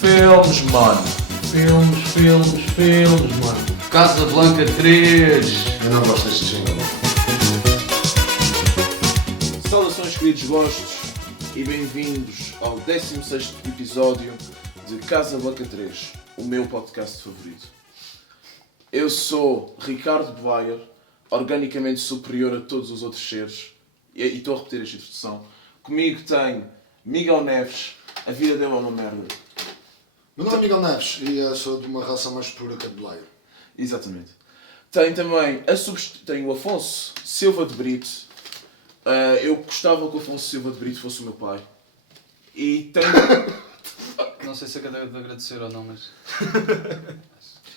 Filmes, mano. Filmes, mano. Casablanca 3. Eu não gosto deste jingle. Saudações, queridos gostos, e bem-vindos ao 16º episódio de Casablanca 3, o meu podcast favorito. Eu sou Ricardo Bevayer, organicamente superior a todos os outros seres, e estou a repetir esta introdução. Comigo tenho Miguel Neves, a vida dele é uma merda. Meu nome é Miguel Neves e eu sou de uma raça mais pura que a de Blair. Exatamente. Tenho também tenho o Afonso Silva de Brito. Eu gostava que o Afonso Silva de Brito fosse o meu pai. E tenho... Não sei se é de agradecer ou não, mas...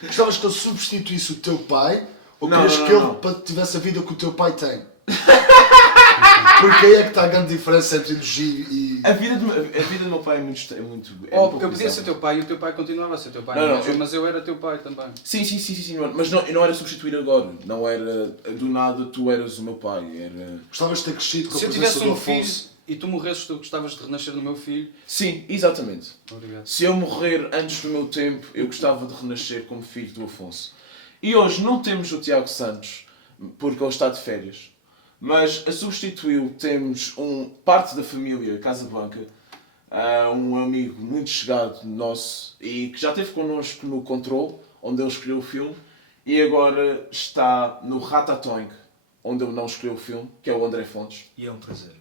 Gostavas que ele substituísse o teu pai ou Não, querias não, que não. ele tivesse a vida que o teu pai tem? Porque aí é que está a grande diferença entre elogio e... A vida do meu pai é muito... Oh, porque eu podia ser teu pai e o teu pai continuava a ser teu pai. Não, mas eu era teu pai também. Sim, mas eu não era substituir agora. Não era do nada tu eras o meu pai. Era... Gostavas de ter crescido com a Se eu presença tivesse do um filho Afonso. e tu morresses, tu gostavas de renascer no meu filho. Sim, exatamente. Obrigado. Se eu morrer antes do meu tempo, eu gostava de renascer como filho do Afonso. E hoje não temos o Tiago Santos, porque ele está de férias. Mas a substituiu temos parte da família Casablanca, um amigo muito chegado nosso e que já esteve connosco no Control, onde ele escolheu o filme, e agora está no Ratatouille, onde ele não escolheu o filme, que é o André Fontes. E é um prazer.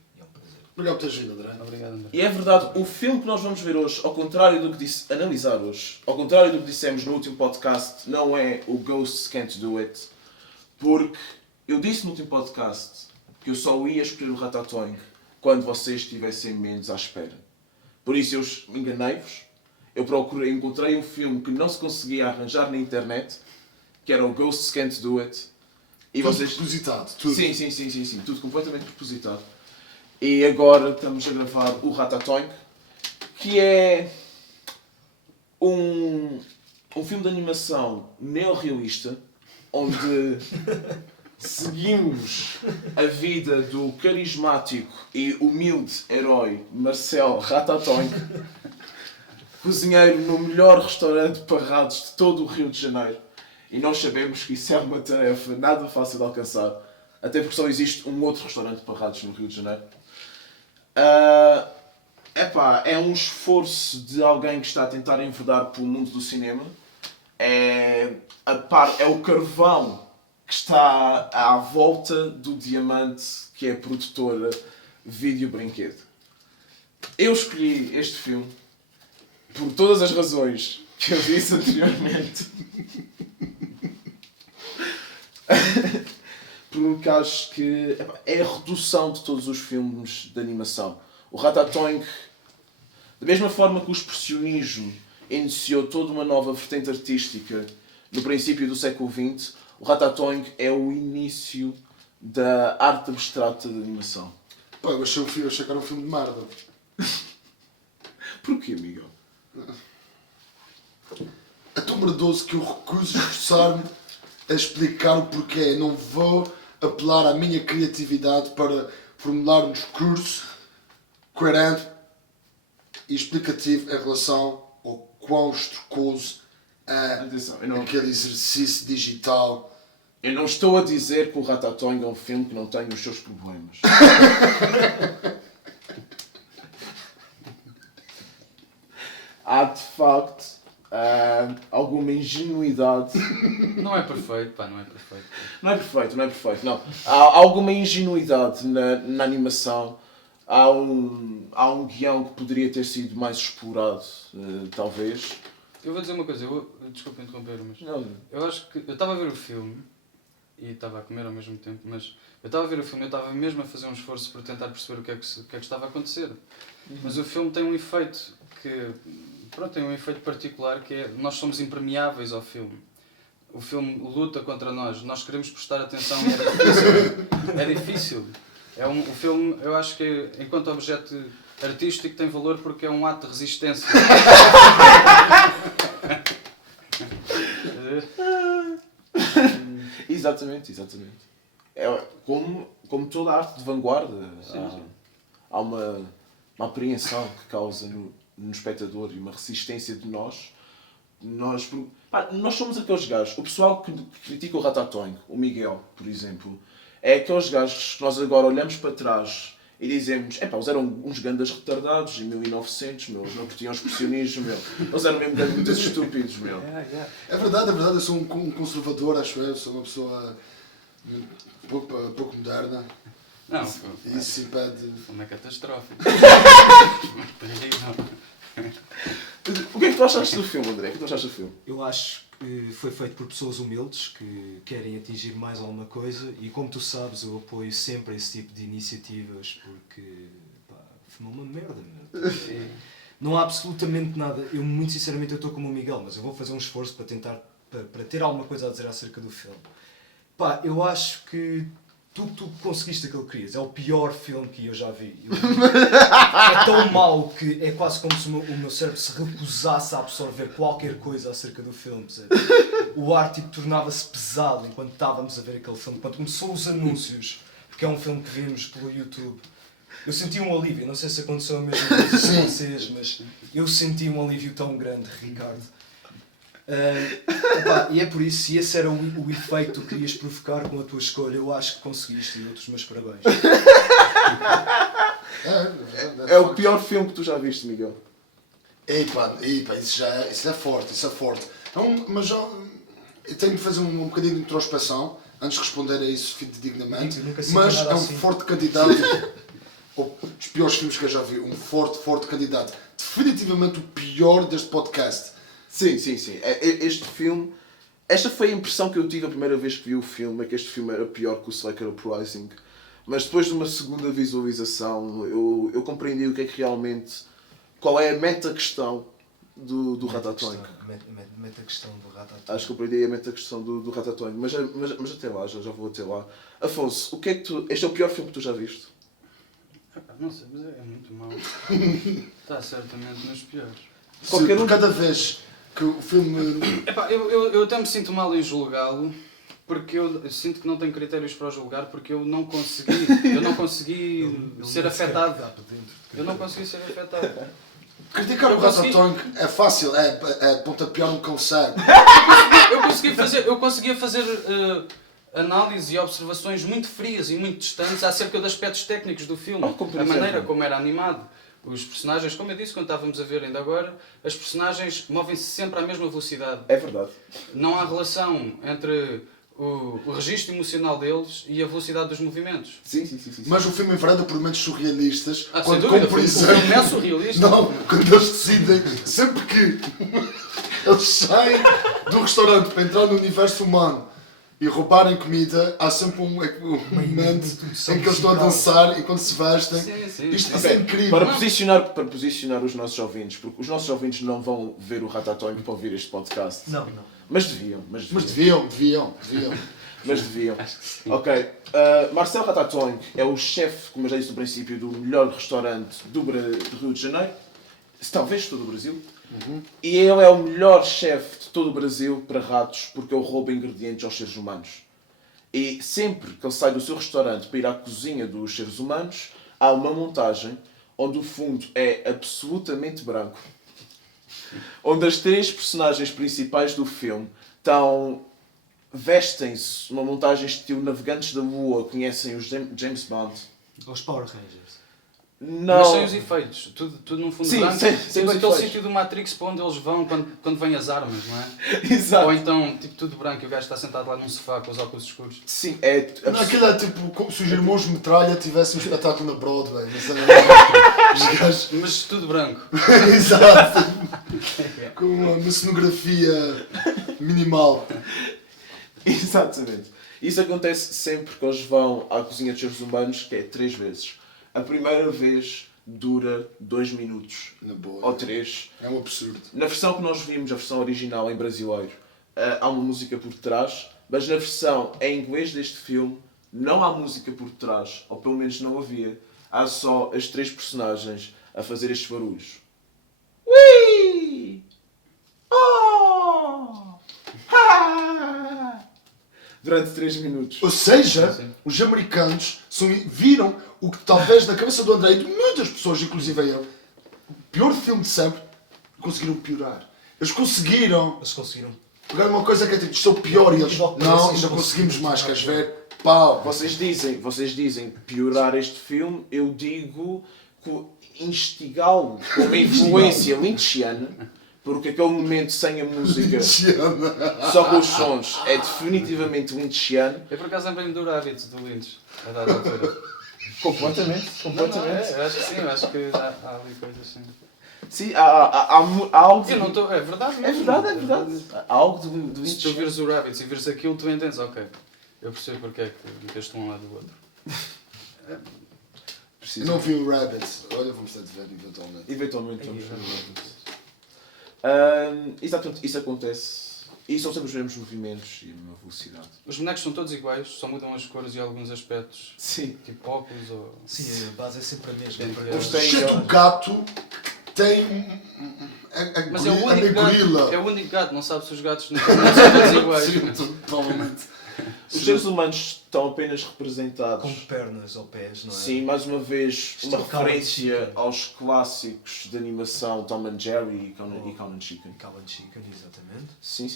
Obrigado por teres vindo, André. Obrigado, André. E é verdade, o filme que nós vamos ver hoje, ao contrário do que analisar hoje, ao contrário do que dissemos no último podcast, não é o Ghosts Can't Do It, porque eu disse no último podcast que eu só ia escolher o Ratatouille quando vocês estivessem menos à espera. Por isso eu enganei-vos, encontrei um filme que não se conseguia arranjar na internet, que era o Ghosts Can't Do It. E Tudo vocês... propositado, tudo. Sim, tudo completamente propositado. E agora estamos a gravar o Ratatouille, que é um filme de animação neorrealista, onde seguimos a vida do carismático e humilde herói Marcel Ratatouille, cozinheiro no melhor restaurante de parrados de todo o Rio de Janeiro. E nós sabemos que isso é uma tarefa nada fácil de alcançar, até porque só existe um outro restaurante de parrados no Rio de Janeiro. É um esforço de alguém que está a tentar enverdar pelo mundo do cinema. É o carvão que está à volta do diamante que é a produtora Vídeo Brinquedo. Eu escolhi este filme por todas as razões que eu disse anteriormente. Porque acho que é a redução de todos os filmes de animação. O Ratatouille, da mesma forma que o expressionismo iniciou toda uma nova vertente artística no princípio do século XX, o Ratatouille é o início da arte abstrata de animação. Pá, eu achei que era um filme de merda. Porquê, Miguel? É tão merdoso que eu recuso esforçar-me a explicar o porquê. Não vou apelar à minha criatividade para formular um discurso coerente e explicativo em relação ao quão estrucoso é Atenção, aquele exercício digital. eu não estou a dizer que o Ratatouille é um filme que não tem os seus problemas. Há de facto alguma ingenuidade. Não é perfeito, pá, não é perfeito. Não é perfeito, não. Há alguma ingenuidade na animação. Há um guião que poderia ter sido mais explorado, talvez. Eu vou dizer uma coisa, desculpa interromper, mas... Não. Eu acho que... Eu estava a ver o filme e estava a comer ao mesmo tempo, mas... Eu estava a ver o filme e eu estava mesmo a fazer um esforço para tentar perceber o que é que estava a acontecer. Mas o filme tem um efeito que... Pronto, tem um efeito particular que é... Nós somos impermeáveis ao filme. O filme luta contra nós. Nós queremos prestar atenção e é difícil. É difícil. O filme, eu acho que, enquanto objeto artístico, tem valor porque é um ato de resistência. Exatamente. É como toda a arte de vanguarda. Sim. Há uma apreensão que causa no espectador e uma resistência de nós. Nós somos aqueles gajos. O pessoal que critica o Ratatouille, o Miguel, por exemplo, é aqueles gajos que nós agora olhamos para trás e dizemos: eles eram uns gandas retardados em 1900, meu, eles não curtiam expressionismo, meu. Eles eram mesmo muito estúpidos, meu. É verdade, eu sou um conservador, acho eu, sou uma pessoa pouco moderna. Não, E isso impede. o filme é catastrófico. O que é que tu achaste do filme, André? O que tu achaste do filme? Eu acho que foi feito por pessoas humildes que querem atingir mais alguma coisa e, como tu sabes, eu apoio sempre esse tipo de iniciativas porque pá, o filme é uma merda, meu. Não há absolutamente nada. Eu, muito sinceramente, eu estou como o Miguel, mas eu vou fazer um esforço para tentar para ter alguma coisa a dizer acerca do filme. Pá, eu acho que tu conseguiste aquilo que querias. É o pior filme que eu já vi. É tão mau que é quase como se o meu cérebro se recusasse a absorver qualquer coisa acerca do filme. Percebes? O ar tipo, tornava-se pesado enquanto estávamos a ver aquele filme. Quando começou os anúncios, porque é um filme que vimos pelo YouTube, eu senti um alívio. Não sei se aconteceu a mesma coisa com vocês, mas eu senti um alívio tão grande, Ricardo. E é por isso, se esse era o efeito que tu querias provocar com a tua escolha, eu acho que conseguiste e outros meus parabéns. É o pior filme que tu já viste, Miguel. Epa, isso é forte, mas já, eu tenho de fazer um bocadinho de introspeção antes de responder a isso dignamente, mas é um assim. forte candidato, ou dos piores filmes que eu já vi, um forte candidato. Definitivamente o pior deste podcast. Sim. Este filme... Esta foi a impressão que eu tive a primeira vez que vi o filme, é que este filme era pior que o Slacker Uprising. Mas depois de uma segunda visualização, eu compreendi o que é que realmente... Qual é a meta-questão do Ratatouille. Meta-questão do Ratatouille. Acho que compreendi a meta-questão do Ratatouille, mas até lá, já vou até lá. Afonso, o que é que tu... Este é o pior filme que tu já viste? Não sei, mas é muito mau. Está certamente nos piores. Cada vez que o filme... Eu até me sinto mal em julgá-lo, porque eu sinto que não tenho critérios para o julgar, porque eu não consegui ser afetado. Eu não consegui ser afetado. Criticar o Ratatouille é fácil, é pontapear um cão cego. Eu conseguia fazer análise e observações muito frias e muito distantes acerca de aspectos técnicos do filme. A maneira como era animado. Os personagens, como eu disse quando estávamos a ver ainda agora, as personagens movem-se sempre à mesma velocidade. É verdade. Não há relação entre o registro emocional deles e a velocidade dos movimentos. Sim. Mas o filme envereda por momentos surrealistas. Sem dúvida, por o exemplo, filme é surrealista. Não, quando eles decidem, sempre que eles saem do restaurante para entrar no universo humano e roubarem comida, há sempre um momento em que eles estão a dançar e quando se vestem. Sim. Isto é incrível. Para posicionar os nossos ouvintes, porque os nossos ouvintes não vão ver o Ratatouille para ouvir este podcast. Não. Mas deviam. Mas deviam. Mas deviam. Acho que sim. Ok. Marcel Ratatouille é o chefe, como eu já disse no princípio, do melhor restaurante do Rio de Janeiro. Talvez de todo o Brasil. E ele é o melhor chefe de todo o Brasil para ratos porque ele rouba ingredientes aos seres humanos. E sempre que ele sai do seu restaurante para ir à cozinha dos seres humanos, há uma montagem onde o fundo é absolutamente branco. Onde as três personagens principais do filme vestem-se uma montagem estilo Navegantes da Lua, conhecem os James Bond. Os Power Rangers. Não. Mas sem os efeitos, tudo num fundo Sim, branco. sem Temos os aquele efeitos. sítio do Matrix para onde eles vão quando vêm as armas, não é? Exato. Ou então, tipo, tudo branco e o gajo está sentado lá num sofá com os óculos escuros. Sim, Não, aquilo é tipo como se os irmãos Metralha tivessem um espetáculo na Broadway. Mas tudo branco. Exato. Com uma cenografia minimal. Exatamente. Isso acontece sempre que eles vão à cozinha dos seres humanos, que é 3 vezes. A primeira vez dura 2 minutos. Na boa. Ou 3. É um absurdo. Na versão que nós vimos, a versão original em brasileiro, há uma música por trás, mas na versão em inglês deste filme não há música por trás, ou pelo menos não havia. Há só as 3 personagens a fazer estes barulhos. Ui! Oh! Ha! Durante 3 minutos. Ou seja, Sim. os americanos viram o que talvez na cabeça do André e de muitas pessoas, inclusive eu, pior filme de sempre, conseguiram piorar. Eles conseguiram pegar uma coisa que é tipo, isto é o pior e eles, não, ainda conseguimos mais, queres ver? Pau! Vocês dizem piorar este filme, eu digo instigá-lo com uma influência lynchiana, porque aquele momento sem a música, só com os sons, é definitivamente lynchiano. Eu por acaso lembrei-me do Rabbit, do Lynch, a dada altura. Completamente. Não, eu acho que sim, eu acho que há ali coisas assim. Sim, há algo. Eu não estou. É verdade É mesmo. verdade. Há algo de Se tu lynchiano. vires o Rabbit e vires aquilo, tu entendes, ok. Eu percebo porque é que meteste um lado do outro. Eu não vi o Rabbit, olha, vamos ter de ver eventualmente. Eventualmente vamos ver. Exatamente, isso acontece. E são sempre os mesmos movimentos e a mesma velocidade. Os bonecos são todos iguais, só mudam as cores e alguns aspectos. Sim. Tipo óculos ou. Sim, a base é sempre a mesma. Sim, Para- Os têm- Exceto o gato, tem Mas é o a único gorila. gato. É o único gato, não sabe se os gatos não são todos iguais. Sim, totalmente. Os seres humanos estão apenas representados. Com pernas ou pés, não é? Sim, mais uma vez, uma Estilo Cow and referência Chicken. aos clássicos de animação Tom and Jerry e Cow and Chicken. Cow and Chicken, exatamente. Sim,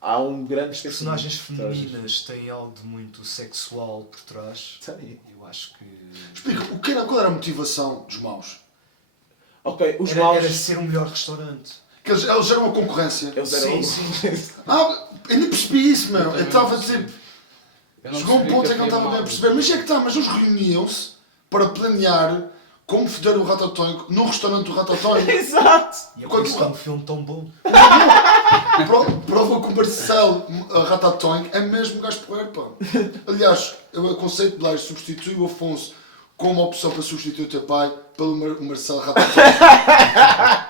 há um grande As personagens esquecimento por trás femininas têm algo de muito sexual por trás. disto. Tem. Eu acho que... Explica, qual era a motivação dos maus? Ok, os Era maus. ser um melhor restaurante. Que eles eram uma concorrência. Eles eram. Sim. Eu nem percebi isso, meu. Eu estava a dizer. Eu não Chegou um percebi ponto em que eu não havia estava bem a mal. perceber. Mas é que tá, mas eles reuniam-se para planear como foder o Ratatouille no restaurante do Ratatouille. Exato! E é por isso que é um filme tão bom. Prova que o Marcelo Ratatouille é mesmo gajo porreiro, pá. Aliás, eu aconselho de lá substituir o Afonso como opção para substituir o teu pai pelo Marcelo Ratatouille.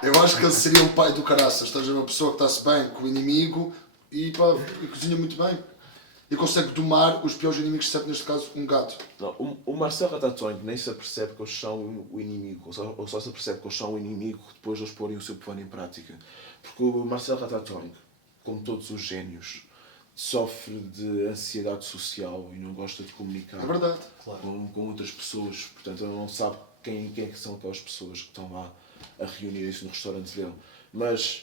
Eu acho que ele seria um pai do caraças. Estás a ver, uma pessoa que está-se bem com o inimigo e, pá, e cozinha muito bem. E consegue domar os piores inimigos, exceto neste caso um gato. Não, o Marcel Ratatouille nem se apercebe que eles são o inimigo, ou só se apercebe que eles são o inimigo depois de eles porem o seu plano em prática. Porque o Marcel Ratatouille, como todos os génios, sofre de ansiedade social e não gosta de comunicar É verdade. Claro. com outras pessoas. Portanto, ele não sabe quem é que são aquelas pessoas que estão lá a reunir-se no restaurante dele. Mas,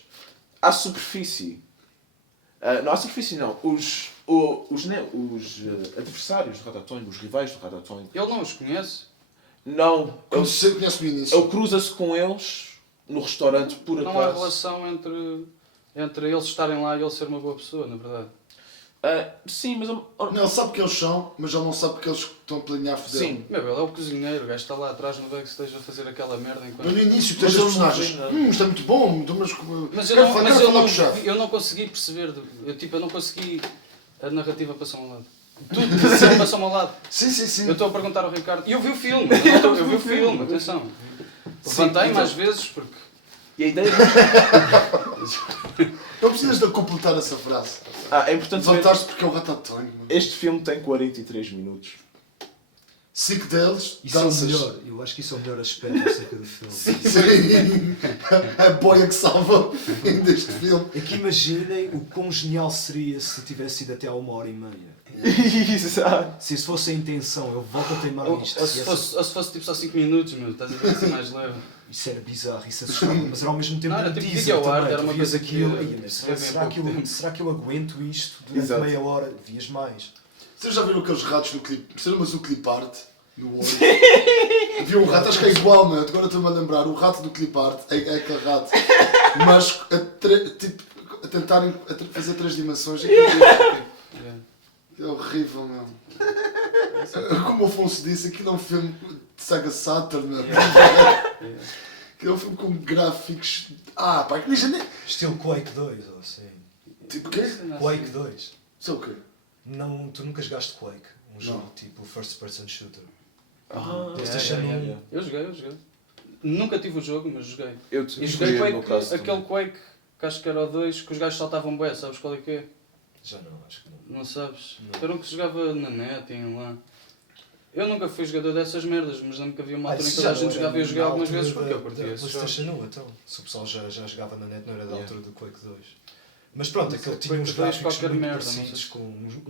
à superfície... não, à superfície não. Os adversários do Ratatouille, os rivais do Ratatouille, Ele não os conhece. não. Como Ele, se conhece no início. ele cruza-se com eles no restaurante por Não há acaso. relação entre eles estarem lá e ele ser uma boa pessoa, na verdade. Sim, mas... Não, ele sabe que eles são, mas ele não sabe que eles estão a planear foder. Sim. Meu, ele é o cozinheiro, o gajo está lá atrás no backstage a fazer aquela merda enquanto... Mas no início Mas tens ele as não personagens. tem nada. Isto é muito bom, Mas quero falar com o chefe. eu não consegui perceber, eu não consegui, a narrativa passou ao lado. Tudo passou ao lado. Sim. Eu estou a perguntar ao Ricardo, e eu vi o filme, eu vi o filme, atenção. Levantei-me às vezes porque... E a ideia... Não precisas de completar essa frase. é importante saber... Levantaste porque é o Ratatouille. mano. Este filme tem 43 minutos. 5 deles, Isso é o danças. melhor. Eu acho que isso é o melhor aspecto acerca do filme. Sim. A boia que salva deste filme. É que imaginem o quão genial seria se tivesse sido até à 1h30. Exato. Se isso fosse a intenção, eu volto a teimar Ou nisto. se fosse tipo só 5 minutos, meu, estás a ver assim mais leve. Isso era bizarro, isso assustava, mas era ao mesmo tempo Não, era um tipo teaser video art, também. era Tu uma vias coisa aquilo, que "Ei, mas se vê em será pouco que, tempo." será que eu aguento isto durante Exato. meia hora? Vias mais. Vocês já viram aqueles ratos no clipe? Vocês lembram-se do clip art? No olho? Havia um rato, acho que é igual, meu. Agora estou-me a lembrar. O rato do clip art é aquele rato. Mas a tentarem fazer 3 dimensões. É horrível, meu. Como o Afonso disse, aquilo é um filme de Sega Saturn, meu. Aquilo é um filme com gráficos. Pá, que nem. Estilo Quake 2, ou assim. Tipo, quê? Quake 2. Isso é o quê? Não, tu nunca jogaste Quake? Um Não. jogo tipo first person shooter. PlayStation 1. Eu joguei. Nunca tive o jogo, mas joguei. Eu E joguei no Quake, caso aquele Quake, que acho que era o 2, que os gajos saltavam bué, sabes qual é que é? Já não, acho que não. Não sabes? Não. Era um que se jogava na net e lá. Eu nunca fui jogador dessas merdas, mas lembro que havia uma altura em que toda a gente jogava e eu joguei algumas vezes porque eu curtia esse jogo. PlayStation 1, então. Se o pessoal já jogava na net, não era da Yeah. altura do Quake 2. Mas pronto, Mas aquele o tinha uns Quake 2 gráficos qualquer muito merda, não parecidos sei. com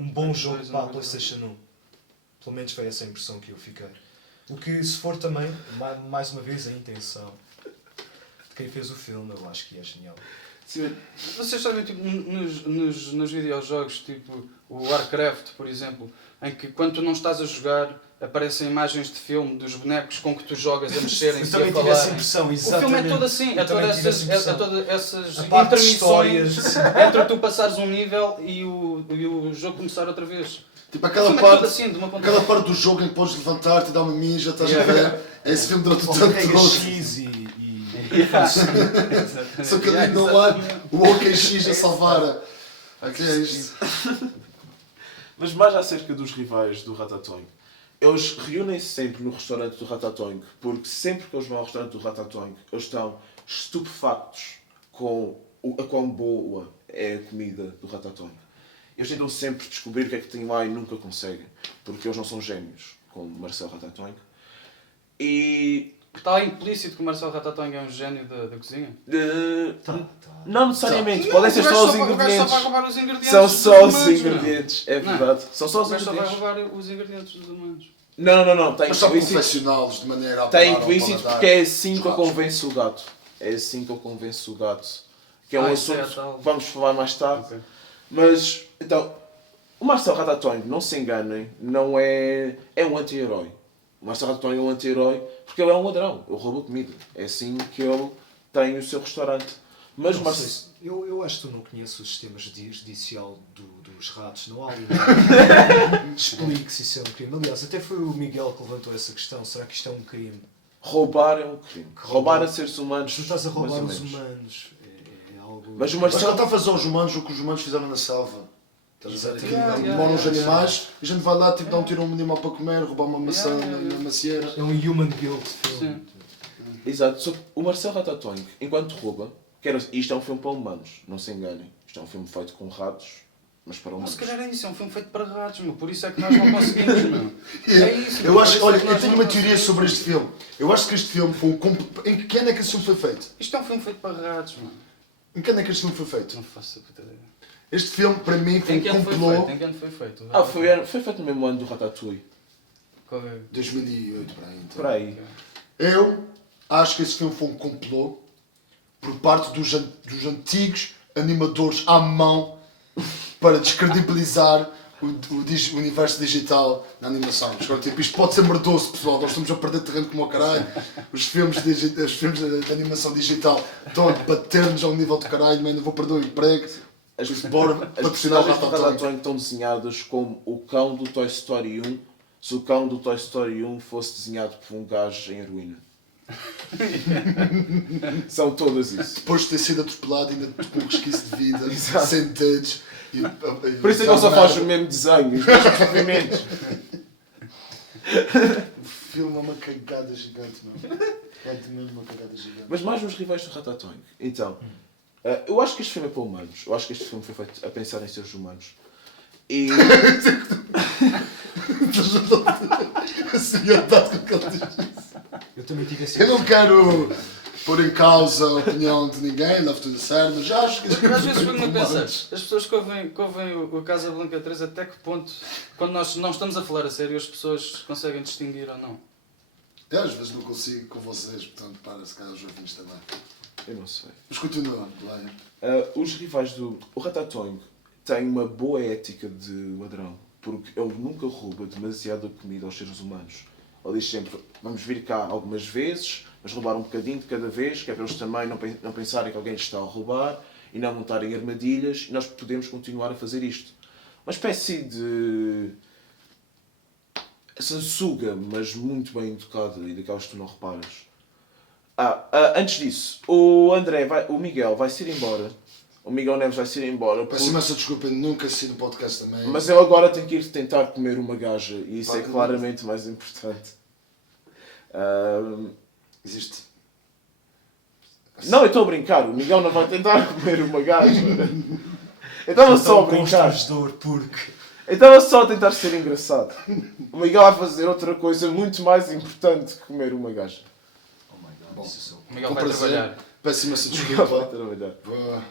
um bom jogo Dois, para a não é PlayStation 1. Pelo menos foi essa a impressão que eu fiquei. O que, se for também, mais uma vez, a intenção. quem fez o filme, eu acho que é genial. Sim, Vocês sabem, tipo, nos videojogos, tipo o Warcraft, por exemplo, em que quando tu não estás a jogar, aparecem imagens de filme dos bonecos com que tu jogas a mexerem-se Eu e a também tive essa falarem. impressão, O exatamente. filme é todo assim, é Eu também todas tive essas, essa impressão. todas essas A parte de intermissões histórias, entre tu passares um nível e o jogo começar outra vez. Tipo O aquela filme é todo parte, assim, de uma ponta aquela parte do jogo em que podes levantar-te e dar uma mija, estás a ver? É esse filme durante o tempo Pega todo. X e Só que ali não há o OKX a salvar. Aqui é isto. Mas mais acerca dos rivais do Ratatouille. Eles reúnem-se sempre no restaurante do Ratatouille, porque sempre que eles vão ao restaurante do Ratatouille, eles estão estupefactos com a quão boa é a comida do Ratatouille. Eles tentam sempre descobrir o que é que tem lá e nunca conseguem, porque eles não são gênios, como Marcel Ratatouille. E... Está implícito que o Marcel Ratatouille é um gênio da cozinha? Não necessariamente, Não, podem ser o gajo só os O gajo só vai ingredientes. roubar os ingredientes São dos só os humanos, ingredientes, é Não. verdade. São só O os gajo só vai ingredientes. roubar os ingredientes dos humanos. Não, está Mas só implícito. confeccioná-los de maneira a Está apelar ao implícito paladar porque é assim dos que eu ratos. convenço o gato. É assim que eu convenço o gato. Que é um Isso é assunto tal. que vamos falar mais tarde. Ok. Mas, então, o Marcel Ratatouille, não se enganem, não é... É um anti-herói. O Marcel Ratatouille é um anti-herói porque ele é um ladrão. Ele rouba comida. É assim que ele tem o seu restaurante. Mas o Não Marcel... sei se- eu acho que tu não conheces o sistema judicial dos ratos, não há ali nada. Explique se isso é um crime. Aliás, até foi o Miguel que levantou essa questão. Será que isto é um crime? Roubar é um crime. Roubar a seres humanos. Tu estás a mais roubar ou os menos. humanos. É algo... Mas o Mas ele Marcel... está a fazer aos humanos o que os humanos fizeram na selva. Estás a ver? Aquilo Yeah, moram os yeah, animais e a gente vai lá, tipo, dar um tiro a um animal para comer, roubar uma maçã na macieira. É um human guilt film. Sim. Exato. Só que o Marcel Ratatouille, enquanto rouba... Isto é um filme para humanos, não se enganem. Isto é um filme feito com ratos, mas para Mas humanos. se calhar é isso, é um filme feito para ratos, meu. Por isso é que nós não conseguimos, meu. É isso. Eu meu, acho, por olha, isso é que eu nós tenho não uma teoria conseguimos. sobre este filme. Eu acho que este filme foi em que ano é que este filme foi feito? Isto é um filme feito para ratos, mano. Em que ano é que este filme foi feito? Não faço a puta ideia. Este filme, para mim, foi Em um que ano foi complô. feito? Em que ano foi feito? Foi feito no mesmo ano do Ratatouille. Qual é? 2008, para aí. Então. Por aí. Eu acho que esse filme foi um complô por parte dos antigos animadores à mão para descredibilizar o universo digital na animação. Agora, tipo, isto pode ser merdoso, pessoal. Nós estamos a perder terreno como o caralho. Os filmes de animação digital estão a bater-nos a um nível de caralho, man. Eu vou perder o emprego. As, Bora as patrocinar o personagens do Ratatouille. Ratatouille estão desenhadas como o cão do Toy Story 1, se o cão do Toy Story 1 fosse desenhado por um gajo em heroína. São todas isso. Depois de ter sido atropelado, ainda com um resquício de vida, Exato. sem dedos. Por isso é que ele só faz o mesmo desenho, os mesmos movimentos. O filme é uma cagada gigante, meu. É mesmo uma cagada gigante. Mas mais os rivais do Ratatouille. Então, eu acho que este filme é para humanos. Eu acho que este filme foi feito a pensar em seres humanos. E... A seriedade com que ele diz isso. Eu também tive esse Eu não quero pôr em causa a opinião de ninguém, love tudo certo, mas já acho que Às vezes fico-me a pensar, as pessoas que ouvem o Casa Blanca 3, até que ponto, quando nós não estamos a falar a sério, as pessoas conseguem distinguir ou não? Eu às vezes não consigo com vocês, portanto, para se calhar os ouvintes também. Eu não sei. Mas continua, Brian. Os rivais do... O Ratatouille tem uma boa ética de ladrão, porque ele nunca rouba demasiada comida aos seres humanos. Ele diz sempre, vamos vir cá algumas vezes, mas roubar um bocadinho de cada vez, que é para eles também não pensarem que alguém está a roubar e não montarem armadilhas, e nós podemos continuar a fazer isto. Uma espécie de sansuga, mas muito bem educada e daquelas que tu não reparas. Antes disso, o Miguel vai se ir embora. O Miguel Neves vai se ir embora. Peço imensa desculpa, eu nunca assisti no podcast também. Mas eu agora tenho que ir tentar comer uma gaja e isso é Pá, claramente mais importante. Existe. Não, eu estou a brincar. O Miguel não vai tentar comer uma gaja. Eu estava só a brincar. Constrangedor, porque... Eu estava só a tentar ser engraçado. O Miguel vai fazer outra coisa muito mais importante que comer uma gaja. Oh my god, Bom. isso é só... O Miguel Com vai prazer. trabalhar. Peço imensa O Miguel vai desculpa. trabalhar.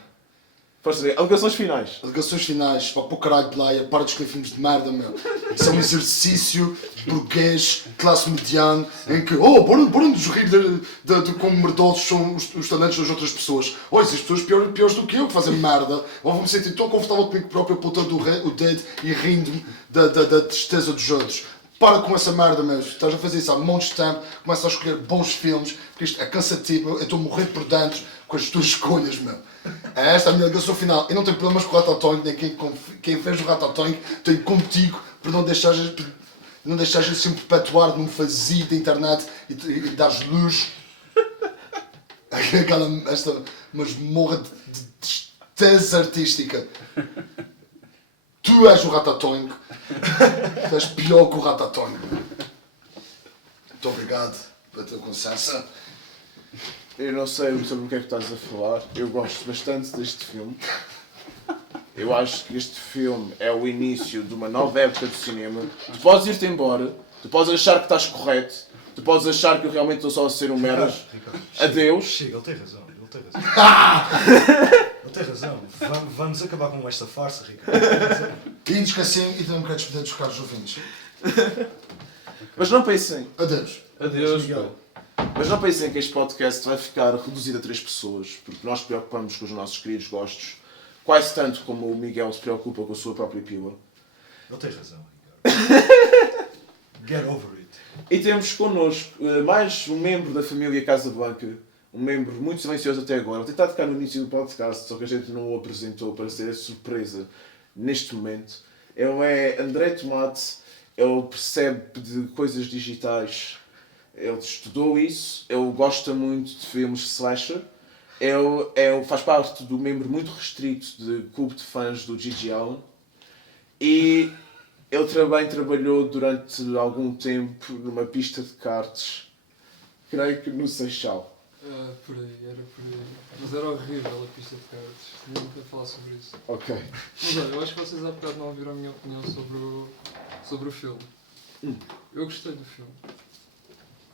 Força, alegações finais. Alegações finais, pá, pô caralho, Playa, para de escrever filmes de merda, meu. Isso é um exercício burguês, classe mediana, em que, bora nos rir de como merdosos são os talentos das outras pessoas. Oh, essas pessoas piores do que eu, que fazem merda. Ou vou-me sentir tão confortável comigo próprio, apontando o dedo e rindo-me da tristeza dos outros. Para com essa merda, meu. Estás a fazer isso há montes de tempo, começa a escolher bons filmes, porque isto é cansativo, eu estou a morrer por dentro com as tuas escolhas, meu. É esta a minha alegação final. Eu não tenho problemas com o Ratatouille, nem quem fez o Ratatouille, tenho contigo por não deixares assim perpetuar num vazio da internet e dares luz esta masmorra de tristeza artística. Tu és o Ratatouille, tu és pior que o Ratatouille. Muito obrigado pela tua consença. Eu não sei sobre o que é que estás a falar. Eu gosto bastante deste filme. Eu acho que este filme é o início de uma nova época de cinema. Tu podes ir-te embora, tu podes achar que estás correto, tu podes achar que eu realmente estou só a ser um meras. Adeus. Chega, ele tem razão. Ele tem razão. Vamos acabar com esta farsa, Ricardo. E inesquecível, e também quero despedir dos caros ouvintes. Mas não pensem. Adeus. Adeus, Miguel. Mas não pensem que este podcast vai ficar reduzido a 3 pessoas, porque nós preocupamos com os nossos queridos gostos, quase tanto como o Miguel se preocupa com a sua própria pila. Ele tem razão, Ricardo. Get over it. E temos connosco mais um membro da família Casablanca, um membro muito silencioso até agora. Vou tentar ficar no início do podcast, só que a gente não o apresentou para ser a surpresa neste momento. Ele é André Tomate, ele percebe de coisas digitais, ele estudou isso, ele gosta muito de filmes slasher, ele faz parte do membro muito restrito de clube de fãs do Gigi Allen e ele também trabalhou durante algum tempo numa pista de karts, creio que no Seixal. Por aí, era por aí. Mas era horrível a pista de cartas. Tinha muito a falar sobre isso. Ok. Mas olha, eu acho que vocês há bocado não ouviram a minha opinião sobre o filme. Eu gostei do filme.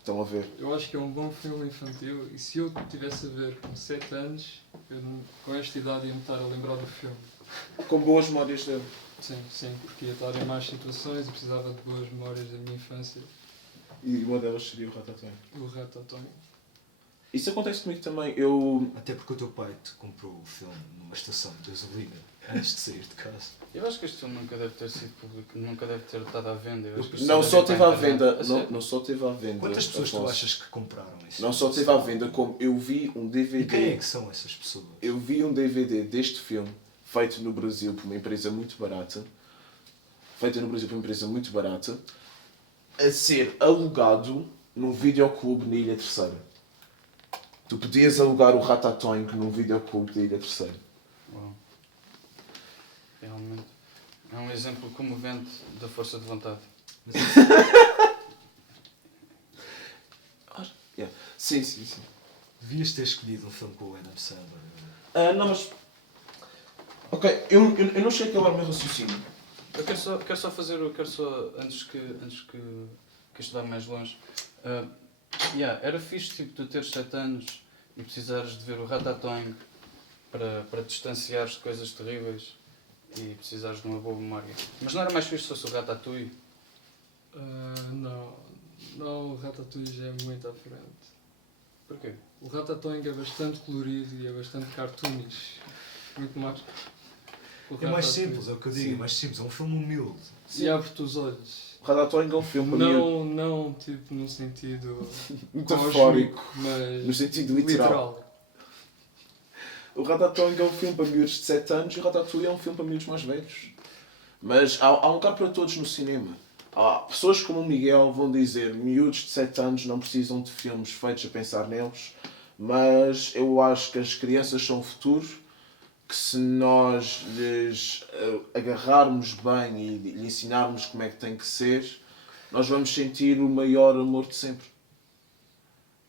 Estão a ver? Eu acho que é um bom filme infantil e se eu tivesse a ver com 7 anos, eu com esta idade ia-me estar a lembrar do filme. Com boas memórias dele. Sim, porque ia estar em más situações e precisava de boas memórias da minha infância. E uma delas seria o Ratatouille. O Ratatouille. Isso acontece comigo também. Eu Até porque o teu pai te comprou o filme numa estação de gasolina antes de sair de casa. Eu acho que este filme nunca deve ter sido público, nunca deve ter estado à venda. Eu acho que isto não deve só ir para teve a à internet. venda, A sério? não só teve à venda. Quantas pessoas tu Afonso. achas que compraram isso? Não só teve à venda, como eu vi um E DVD. quem é que são essas pessoas? Eu vi um DVD deste filme, feito no Brasil por uma empresa muito barata, a ser alugado num videoclube na Ilha Terceira. Tu podias alugar o Ratatouille num videoclube da Ilha Terceira. Uau. Realmente. É um exemplo comovente da força de vontade. Mas Yeah. Sim. devias ter escolhido um filme com o Adam Sandler. Não, mas... Ok, eu não cheguei a acabar o meu raciocínio. Eu quero só fazer, antes que isto vá mais longe. Era fixe tipo, tu teres 7 anos e precisares de ver o Ratatouille para te distanciares de coisas terríveis e precisares de uma boa memória. Mas não era mais fixe se fosse o Ratatouille? Não, o Ratatouille já é muito à frente. Porquê? O Ratatouille é bastante colorido e é bastante cartoonish. Muito mais. O É mais Ratatouille. simples, é o que eu digo, Sim. é mais simples, é um filme humilde. E abre-te os olhos. O Ratatouille é um filme para mim Não tipo no sentido metafórico, cósmico, mas no sentido literal. O Ratatouille é um filme para miúdos de 7 anos e o Ratatouille é um filme para miúdos mais velhos. Mas há um lugar para todos no cinema. Há pessoas como o Miguel vão dizer miúdos de 7 anos não precisam de filmes feitos a pensar neles, mas eu acho que as crianças são o futuro, que se nós lhes agarrarmos bem e lhe ensinarmos como é que tem que ser, nós vamos sentir o maior amor de sempre.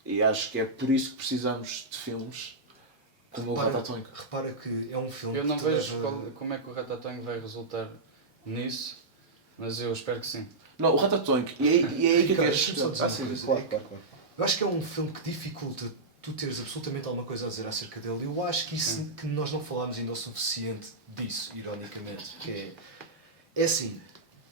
E acho que é por isso que precisamos de filmes como o Ratatouille. Repara que é um filme Eu não que vejo leva... como é que o Ratatouille vai resultar nisso, mas eu espero que sim. Não, o Ratatouille, e é aí que eu quero Ricardo, deixa-me só chegar. dizer uma coisa. Claro. Eu acho que é um filme que dificulta tu teres absolutamente alguma coisa a dizer acerca dele. Eu acho que isso que nós não falámos ainda o suficiente disso, ironicamente. Que é assim,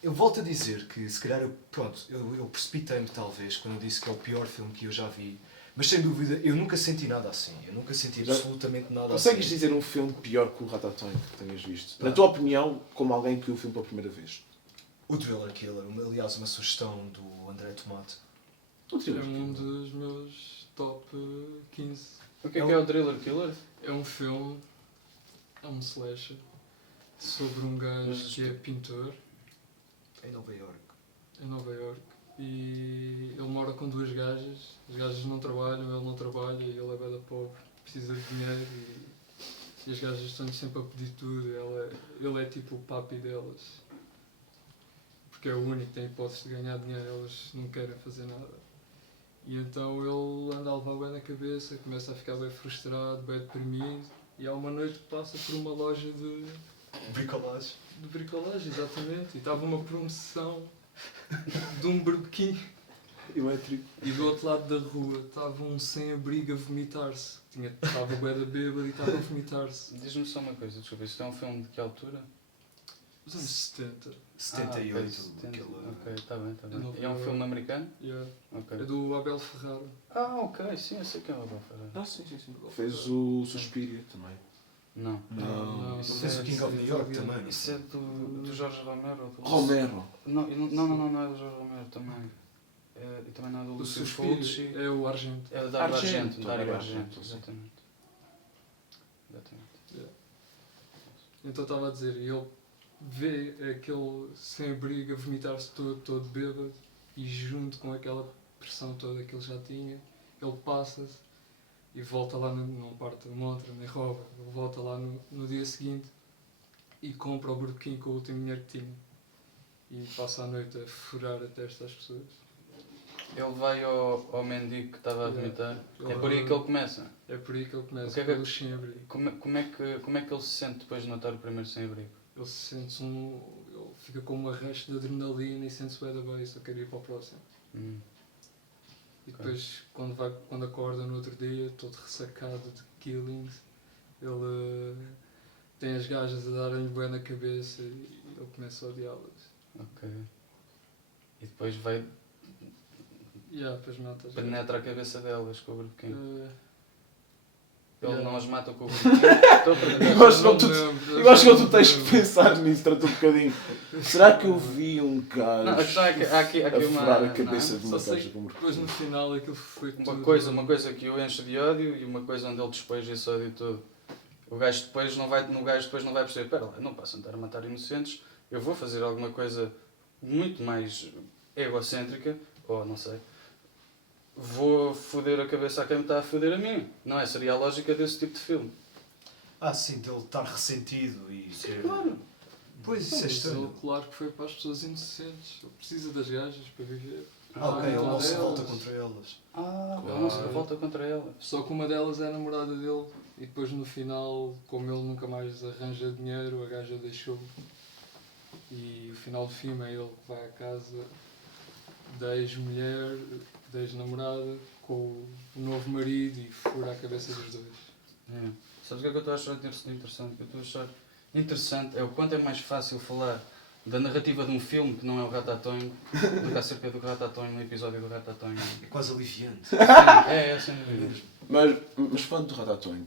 eu volto a dizer que se calhar eu precipitei-me talvez quando eu disse que é o pior filme que eu já vi. Mas sem dúvida, eu nunca senti nada assim. Eu nunca senti absolutamente nada Consegues assim. dizer um filme pior que o Ratatouille que tenhas visto? Na tua opinião, como alguém que viu o filme pela primeira vez. O Thriller Killer, aliás, uma sugestão do André Tomate. O É Thriller um Killer. dos meus top 15. O que é o Thriller Killer? É um filme, é um slasher, sobre um gajo que é pintor Em Nova York. em Nova York e ele mora com duas gajas, as gajas não trabalham, ele não trabalha e ele é bada pobre, precisa de dinheiro e as gajas estão-lhe sempre a pedir tudo, ele é tipo o papi delas, porque é o único que tem hipótese de ganhar dinheiro, elas não querem fazer nada. E então ele anda a levar bem na cabeça, começa a ficar bem frustrado, bem deprimido e há uma noite que passa por uma loja de Bricolage. bricolagem, exatamente, e estava uma promoção de um berbequim Elétrico. e do outro lado da rua estava um sem-abrigo a vomitar-se. Estava bué da bêbada e estava a vomitar-se. Diz-me só uma coisa, desculpa, isto é um filme de que altura? Os anos 70. 78. ok, 70. aquele- Ok, está bem, está É bem. novo. E é um filme americano? Yeah. Ok. É do Abel Ferrara. Ok, sim, eu sei quem é o Abel Ferrara. Ah, sim. Fez o Suspiria também. Não. Não. Ele fez o King of New York também. Isso é do Jorge Romero? Ou do Romero. Não, não é do Jorge Romero também. E também não é do O Lúcio Suspiro Fulci. é o Argento. É o Dario Argento. Argento. Dario Dario Argento, Argento, sim. exatamente. Exatamente. Então estava a dizer, e ele vê aquele sem-abrigo a vomitar-se todo bêbado e junto com aquela pressão toda que ele já tinha, ele passa-se e volta lá, não parte de montra, nem rouba, ele volta lá no dia seguinte e compra o burbequim com o último dinheiro que tinha e passa a noite a furar a testa às pessoas. Ele vai ao mendigo que estava a vomitar. É por aí que ele começa. É por aí que ele começa, O que é que- pelos sem-abrigo. Como é que ele se sente depois de matar o primeiro sem-abrigo? Ele sente ele fica com um arrasto de adrenalina e sente-se bem da bem, só quer ir para o próximo. Hum. E depois, quando acorda no outro dia, todo ressacado de killings, ele tem as gajas a darem-lhe bué na cabeça e ele começa a odiá-las. Ok. E depois vai, Depois mata as gajas. penetra a cabeça delas com o burbequim. Eh, Ele yeah. não as mata com o burbequim. Estou a perguntar. Eu acho que Não não tu- me lembro, Eu acho que não tu me tens que lembro. pensar nisso durante um bocadinho. Será que eu vi um Não, a questão gajo é que há aqui a uma... furar a cabeça não de Só uma sei gaja que com um depois no final aquilo foi é? tudo... Uma coisa que o enche de ódio e uma coisa onde ele despeja esse ódio todo. O gajo depois não vai perceber, pera lá, eu não posso andar a matar inocentes, eu vou fazer alguma coisa muito mais egocêntrica, ou não sei, vou foder a cabeça a quem me está a foder a mim. Não é? Seria a lógica desse tipo de filme. Sim, dele estar ressentido e... Sim, claro. Pois, isso é Mas estranho. ele, claro que foi para as pessoas inocentes. Ele precisa das gajas para viver. Ok, ele não se delas. volta contra elas. Ele não se revolta contra ela. Só que uma delas é a namorada dele e depois no final, como ele nunca mais arranja dinheiro, a gaja deixou. E o final do filme é ele que vai à casa da ex-mulher, da ex-namorada, com o novo marido e fura a cabeça dos dois. Sabes o que é que eu estou a achar interessante? O que eu estou a achar interessante é o quanto é mais fácil falar da narrativa de um filme que não é o Ratatouille do que acerca do Ratatouille no episódio do Ratatouille. É quase aliviante. Sim, é sem dúvida. Mas falando do Ratatouille,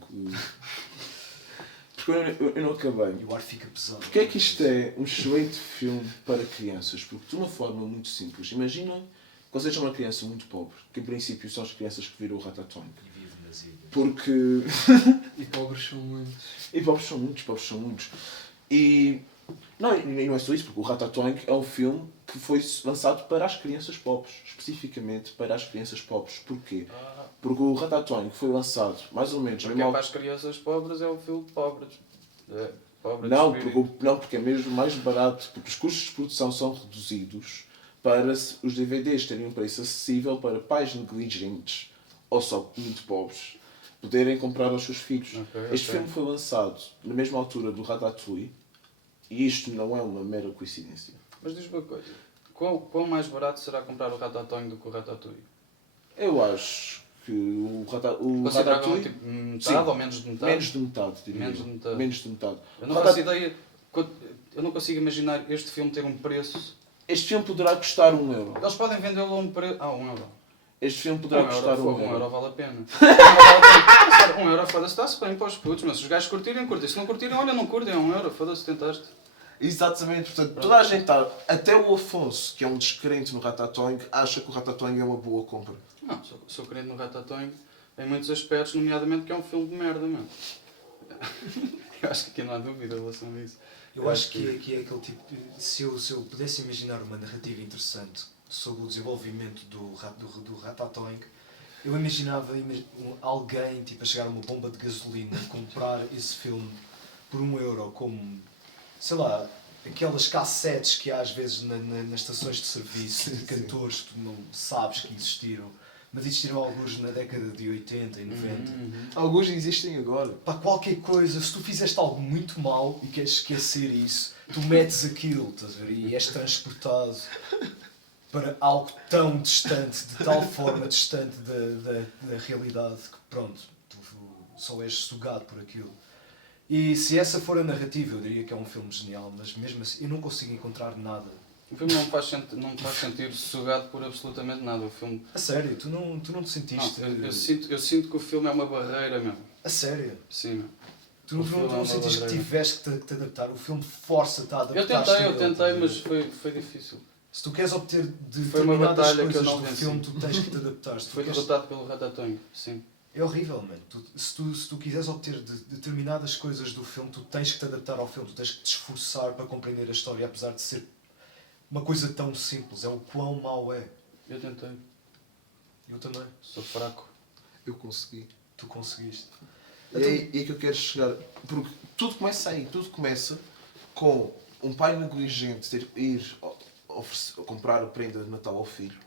porque eu não acabei. E o ar fica pesado. Porquê é que isto é um excelente filme para crianças? Porque de uma forma muito simples, imagina que você é uma criança muito pobre, que em princípio são as crianças que viram o Ratatouille. E vive nas ilhas. Porque... E pobres são muitos. E pobres são muitos. E não é só isso, porque o Ratatouille é um filme que foi lançado para as crianças pobres, especificamente para as crianças pobres. Porquê? Porque o Ratatouille foi lançado mais ou menos... Porque é para as crianças pobres é o filme de pobres. É, pobre de Não, espírito. porque é mesmo mais barato, porque os custos de produção são reduzidos para os DVDs terem um preço acessível para pais negligentes ou só muito pobres poderem comprar aos seus filhos. Este filme foi lançado na mesma altura do Ratatouille e isto não é uma mera coincidência. Mas diz uma coisa. Quão mais barato será comprar o Ratatouille do que o Ratatouille? Eu acho porque o Consideravam Ratatouille... tipo Sim. metade ou menos de metade? Menos de metade, diria Menos eu. de metade. Menos de metade. Eu não Ratat- faço ideia. Eu não consigo imaginar este filme ter um preço. Este filme poderá custar €1. Eles podem vendê-lo a um preço. Ah, €1. Este filme poderá custar €1. €1. €1 vale a pena. €1 foda-se, está-se bem para os putos, mas se os gajos curtirem, curtem. Se não curtirem, olha, não curtem, é €1, foda-se, tentaste. Exatamente, portanto, toda a gente está, até o Afonso, que é um descrente no Ratatouille, acha que o Ratatouille é uma boa compra. Não, sou crente no Ratatouille em muitos aspectos, nomeadamente que é um filme de merda, mano. Eu acho que aqui não há dúvida em relação a isso. Eu acho que é aquele tipo. Se eu pudesse imaginar uma narrativa interessante sobre o desenvolvimento do Ratatouille, eu imaginava alguém tipo, a chegar a uma bomba de gasolina e comprar esse filme por €1, como, sei lá, aquelas cassetes que há às vezes nas estações de serviço de cantores que tu não sabes que existiram, mas existiram alguns na década de 80 e 90. Alguns existem agora. Pá, qualquer coisa, se tu fizeste algo muito mau e queres esquecer isso, tu metes aquilo, estás a ver? E és transportado para algo tão distante, de tal forma distante da realidade, que pronto, tu só és sugado por aquilo. E se essa for a narrativa, eu diria que é um filme genial, mas mesmo assim eu não consigo encontrar nada. O filme não me faz sentir sugado por absolutamente nada. O filme. A sério, tu não te sentiste... Não, eu sinto que o filme é uma barreira, meu. A sério? Sim, meu. Tu O não filme é uma sentiste que barreira. tiveste que te adaptar? O filme força-te a Eu adaptar-te. tentei, mas foi difícil. Se tu queres obter Foi uma determinadas batalha que eu coisas não do venci. filme, tu tens que te adaptar. Se tu Foi queres- derrotado pelo Ratatouille, sim. É horrível, mano. Se tu quiseres obter determinadas coisas do filme, tu tens que te adaptar ao filme, tu tens que te esforçar para compreender a história, apesar de ser uma coisa tão simples. É o quão mau é. Eu tentei. Eu também. Sou fraco. Eu consegui. Tu conseguiste. E é aí que eu quero chegar. Porque tudo começa aí. Tudo começa com um pai negligente ter que ir comprar a prenda de Natal ao filho,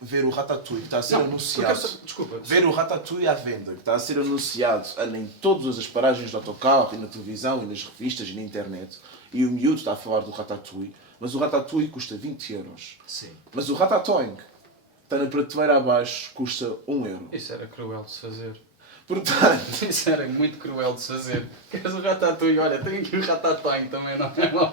ver o Ratatouille que está a ser anunciado. Desculpa. Ver o Ratatouille à venda, que está a ser anunciado em todas as paragens de autocarro, e na televisão, e nas revistas, e na internet. E o miúdo está a falar do Ratatouille, mas o Ratatouille custa €20. Sim. Mas o Ratatouille, que está na prateleira abaixo, custa €1. Isso era cruel de se fazer. Portanto, Isso era muito cruel de se fazer. Queres o Ratatouille? Olha, tenho aqui o Ratatouille também, não é mal.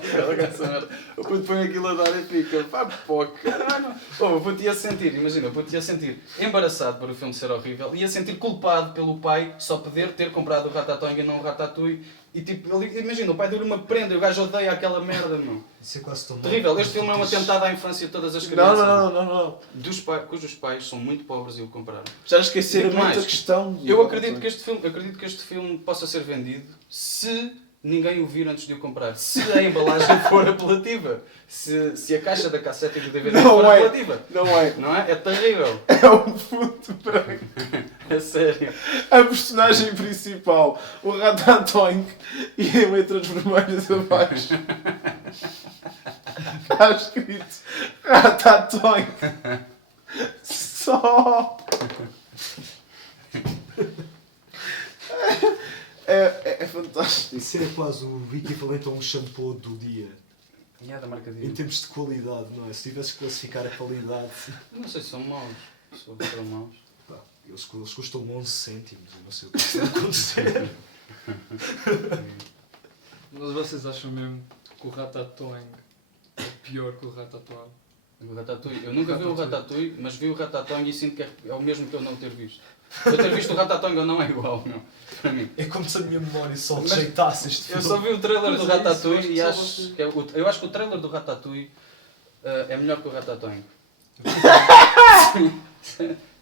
O puto põe aquilo a dar e fica, pá, pô, caralho. O puto ia sentir, imagina, o puto ia sentir embaraçado por o filme ser horrível, ia sentir culpado pelo pai só poder ter comprado o Ratatouille e não o Ratatouille. E tipo, imagina, o pai deu-lhe uma prenda e o gajo odeia aquela merda, meu. Isso é quase tão Terrível, mau. este filme é um atentado à infância de todas as não, crianças. não. Cujos pais são muito pobres e o compraram. Já esqueceram Digo muito mais, a questão. do Eu acredito Ratatouille. que este filme possa ser vendido se ninguém o vir antes de o comprar. Se a embalagem for apelativa. Se a caixa da cassete e do DVD Não for é. apelativa. Não é. Não é? É terrível. É um puto branco. É sério. A personagem principal, o Ratatouille, e em letras vermelhas abaixo está escrito Ratatouille. Só. É fantástico. Isso é quase o equivalente a um shampoo do dia. E é da marca Em de... termos de qualidade, não é? Se tivesse que classificar a qualidade... Não sei se são maus. Se foram maus. Pá, eles custam 11 cêntimos, eu não sei o que está a acontecer. Mas vocês acham mesmo que o Ratatouille é pior que o Ratatouille? O Ratatouille. Eu nunca vi o Ratatouille, mas vi o Ratatouille e sinto que é o mesmo que eu não ter visto. Eu ter visto o Ratatouille não é igual, não. Para mim. É como se a minha memória só Mas rejeitasse este Eu filme. só vi o trailer Mas do é isso, Ratatouille e eu acho acho que eu acho que o trailer do Ratatouille é melhor que o Ratatouille.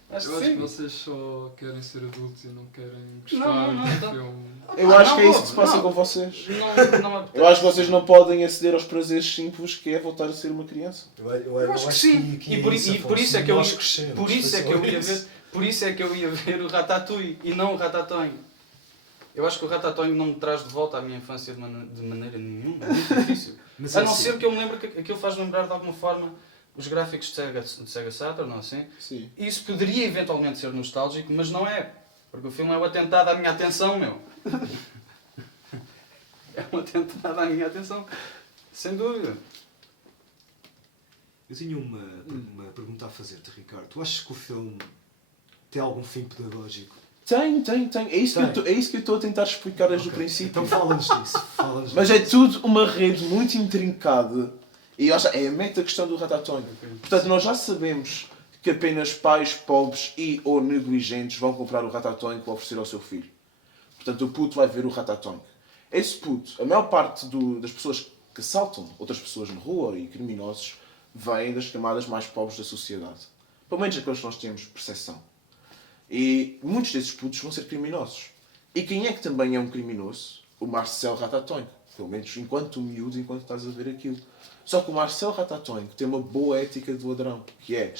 Acho Eu que acho que sim. vocês só querem ser adultos e não querem Não, gostar não, do então- filme. Eu acho que é não, isso que se passa não. com vocês. Não apetece. Eu acho que vocês não podem aceder aos prazeres simples que é voltar a ser uma criança. Eu acho que sim. que E é por Afonso. isso é que eu Nós ia- crescemos, Por isso é que eu ia isso. ver, por isso é que eu ia ver o Ratatouille e não o Ratatouille. Eu acho que o Ratatouille não me traz de volta à minha infância de maneira nenhuma, é muito difícil. Mas A é não assim, ser que eu me lembre que aquilo faz lembrar de alguma forma os gráficos de Sega Saturn, não assim? Sim. E isso poderia eventualmente ser nostálgico, mas não é. Porque o filme é um atentado à minha atenção, meu. É um atentado à minha atenção. Sem dúvida. Eu tinha uma pergunta a fazer-te, Ricardo. Tu achas que o filme tem algum fim pedagógico? Tem. É isso, Tem. é isso que eu estou a tentar explicar desde o princípio. Então fala-nos disso. Mas é tudo uma rede muito intrincada. E é a meta questão do Ratatouille. Portanto, nós já sabemos que apenas pais pobres e ou negligentes vão comprar o Ratatouille para oferecer ao seu filho. Portanto, o puto vai ver o Ratatouille. Esse puto, a maior parte das pessoas que assaltam outras pessoas na rua e criminosos, vêm das camadas mais pobres da sociedade. Pelo menos aqueles que nós temos percepção. E muitos desses putos vão ser criminosos. E quem é que também é um criminoso? O Marcel Ratatouille. Pelo menos enquanto miúdo, enquanto estás a ver aquilo. Só que o Marcel Ratatouille tem uma boa ética de ladrão. Que é,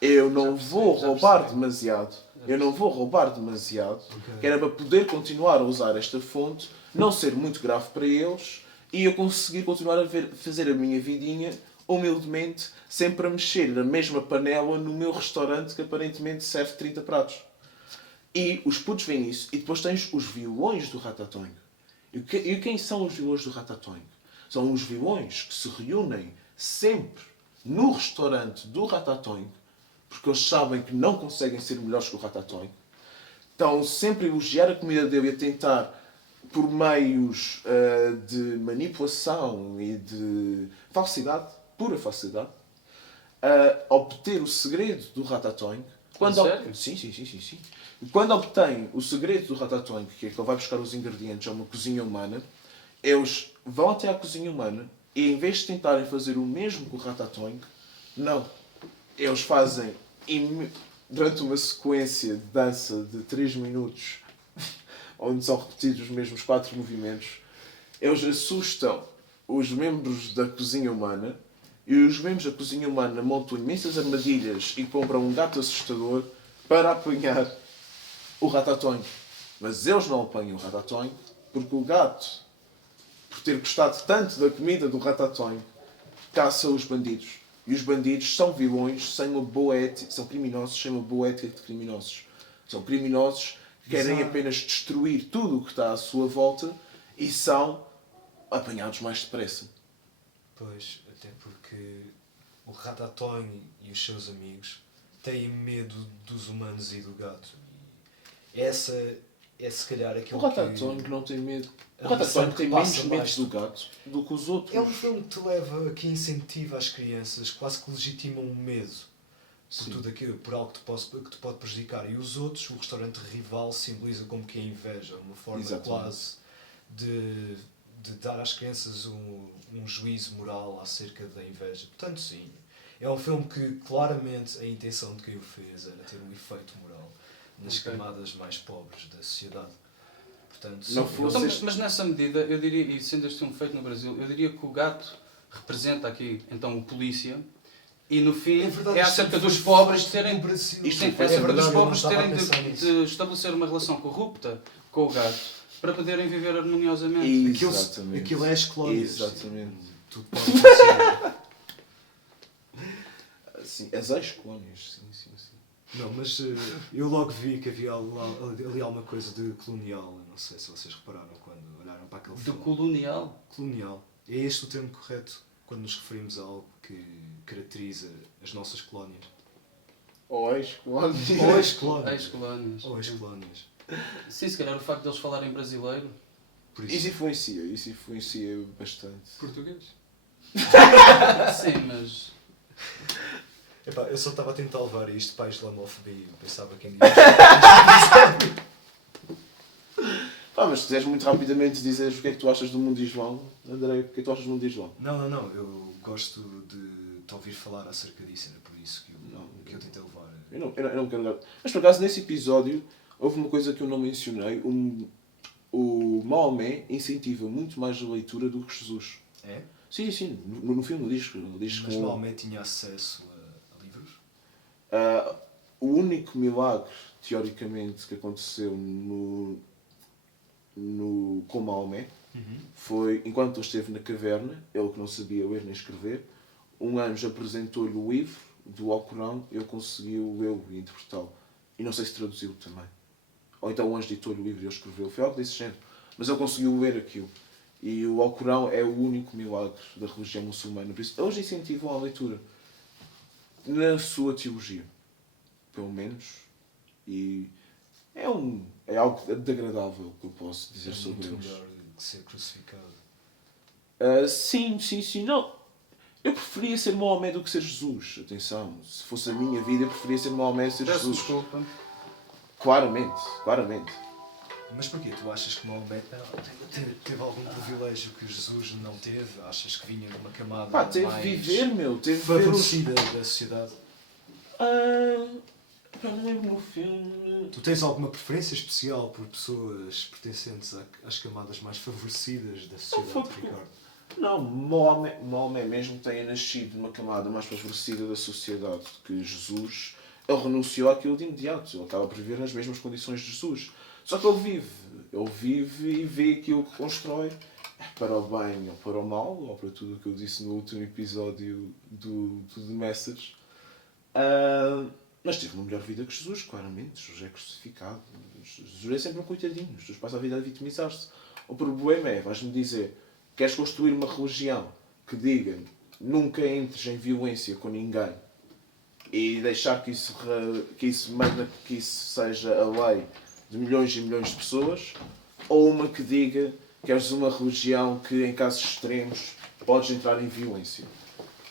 eu não vou roubar demasiado. Eu não vou roubar demasiado. Que era para poder continuar a usar esta fonte, não ser muito grave para eles e eu conseguir continuar a fazer a minha vidinha humildemente, sempre a mexer na mesma panela no meu restaurante que aparentemente serve 30 pratos. E os putos veem isso. E depois tens os vilões do Ratatouille. E quem são os vilões do Ratatouille? São os vilões que se reúnem sempre no restaurante do Ratatouille, porque eles sabem que não conseguem ser melhores que o Ratatouille. Estão sempre a elogiar a comida dele e a tentar, por meios de manipulação e de falsidade, pura falsidade, obter o segredo do Ratatouille. Sério? Sim. Quando obtém o segredo do Ratatouille, que é que ele vai buscar os ingredientes a uma cozinha humana, eles vão até à cozinha humana e em vez de tentarem fazer o mesmo que o Ratatouille, não. Eles fazem, durante uma sequência de dança de 3 minutos, onde são repetidos os mesmos 4 movimentos, eles assustam os membros da cozinha humana e os membros da cozinha humana montam imensas armadilhas e compram um gato assustador para apanhar o Ratatouille. Mas eles não apanham o Ratatouille porque o gato, por ter gostado tanto da comida do Ratatouille, caça os bandidos. E os bandidos são vilões sem uma boa ética, são criminosos sem uma boa ética de criminosos. São criminosos que querem apenas destruir tudo o que está à sua volta e são apanhados mais depressa. Pois, até porque o Ratatouille e os seus amigos têm medo dos humanos e do gato. E essa é se calhar aquilo O Ratatouille que... não tem medo. O a Ratatouille lição tem que menos passa medo mais do gato do que os outros. É um filme que te leva, que incentiva as crianças, quase que legitima um medo por tudo aquilo, por algo que te pode prejudicar. E os outros, o restaurante rival, simboliza como que a inveja, uma forma quase de dar às crianças um juízo moral acerca da inveja. Portanto, sim, é um filme que claramente a intenção de quem o fez era ter um efeito moral nas camadas mais pobres da sociedade. Portanto, sim, Não fosse Então, mas nessa medida, eu diria, e sendo este filme feito no Brasil, eu diria que o gato representa aqui, então, o polícia, e no fim é acerca dos pobres terem... Brasil. Sim, é acerca dos pobres terem de estabelecer uma relação corrupta com o gato para poderem viver harmoniosamente. Aquilo é as colónias. Exatamente. Tudo pode acontecer. Sim, as ex-colónias, sim. Não, mas eu logo vi que havia ali alguma coisa de colonial. Eu não sei se vocês repararam quando olharam para aquele Do filme. colonial? Colonial. É este o termo correto quando nos referimos a algo que caracteriza as nossas colónias. Ou ex-colónias. Ou ex-colónias. Ex-colónias. Ou ex-colónias. Sim, se calhar o facto de eles falarem brasileiro. Por Isso influencia bastante. Português. Sim, mas... Epá, eu só estava a tentar levar isto para a islamofobia. Eu pensava que Mas se quiseres muito rapidamente dizeres o que é que tu achas do mundo de Islão, André, o que é que tu achas do mundo de Islão? Não. Eu gosto de te ouvir falar acerca disso. Era por isso que eu tentei levar. Eu não quero dar. Mas por acaso nesse episódio houve uma coisa que eu não mencionei. O Maomé incentiva muito mais a leitura do que Jesus. É? Sim. No filme diz Mas que Maomé tinha acesso a livros? o único milagre, teoricamente, que aconteceu com Maomé foi, enquanto ele esteve na caverna, ele que não sabia ler nem escrever, um anjo apresentou-lhe o livro do Alcorão e ele conseguiu lê-lo e interpretá-lo. E não sei se traduziu também. Ou então o anjo ditou-lhe o livro e ele escreveu. Foi algo desse género. Mas ele conseguiu ler aquilo. E o Alcorão é o único milagre da religião muçulmana. Por isso, eles incentivam a leitura na sua teologia. Pelo menos E é algo degradável que eu posso dizer É sobre muito eles. melhor que ser crucificado. Sim. Não. Eu preferia ser Maomé do que ser Jesus. Atenção. Se fosse a minha vida, eu preferia ser Maomé do que ser Peço Jesus. desculpa. Claramente. Mas porquê? Tu achas que Maomé teve algum privilégio que Jesus não teve? Achas que vinha de uma camada Pá, teve mais de viver, meu. Teve de ver os... favorecida da sociedade? Não lembro no filme... Tu tens alguma preferência especial por pessoas pertencentes às camadas mais favorecidas da foi sociedade, porque- Ricardo? Não, Maomé mesmo tenha nascido numa camada mais favorecida da sociedade que Jesus, ele renunciou àquilo de imediato. Ele acaba por viver nas mesmas condições de Jesus. Só que ele vive e vê aquilo que constrói, para o bem ou para o mal, ou para tudo o que eu disse no último episódio do The Message. Mas teve uma melhor vida que Jesus, claramente. Jesus é crucificado. Jesus é sempre um coitadinho. Jesus passa a vida a vitimizar-se. O problema é, vais-me dizer, queres construir uma religião que diga nunca entres em violência com ninguém e deixar que isso seja a lei de milhões e milhões de pessoas, ou uma que diga que és uma religião que, em casos extremos, podes entrar em violência.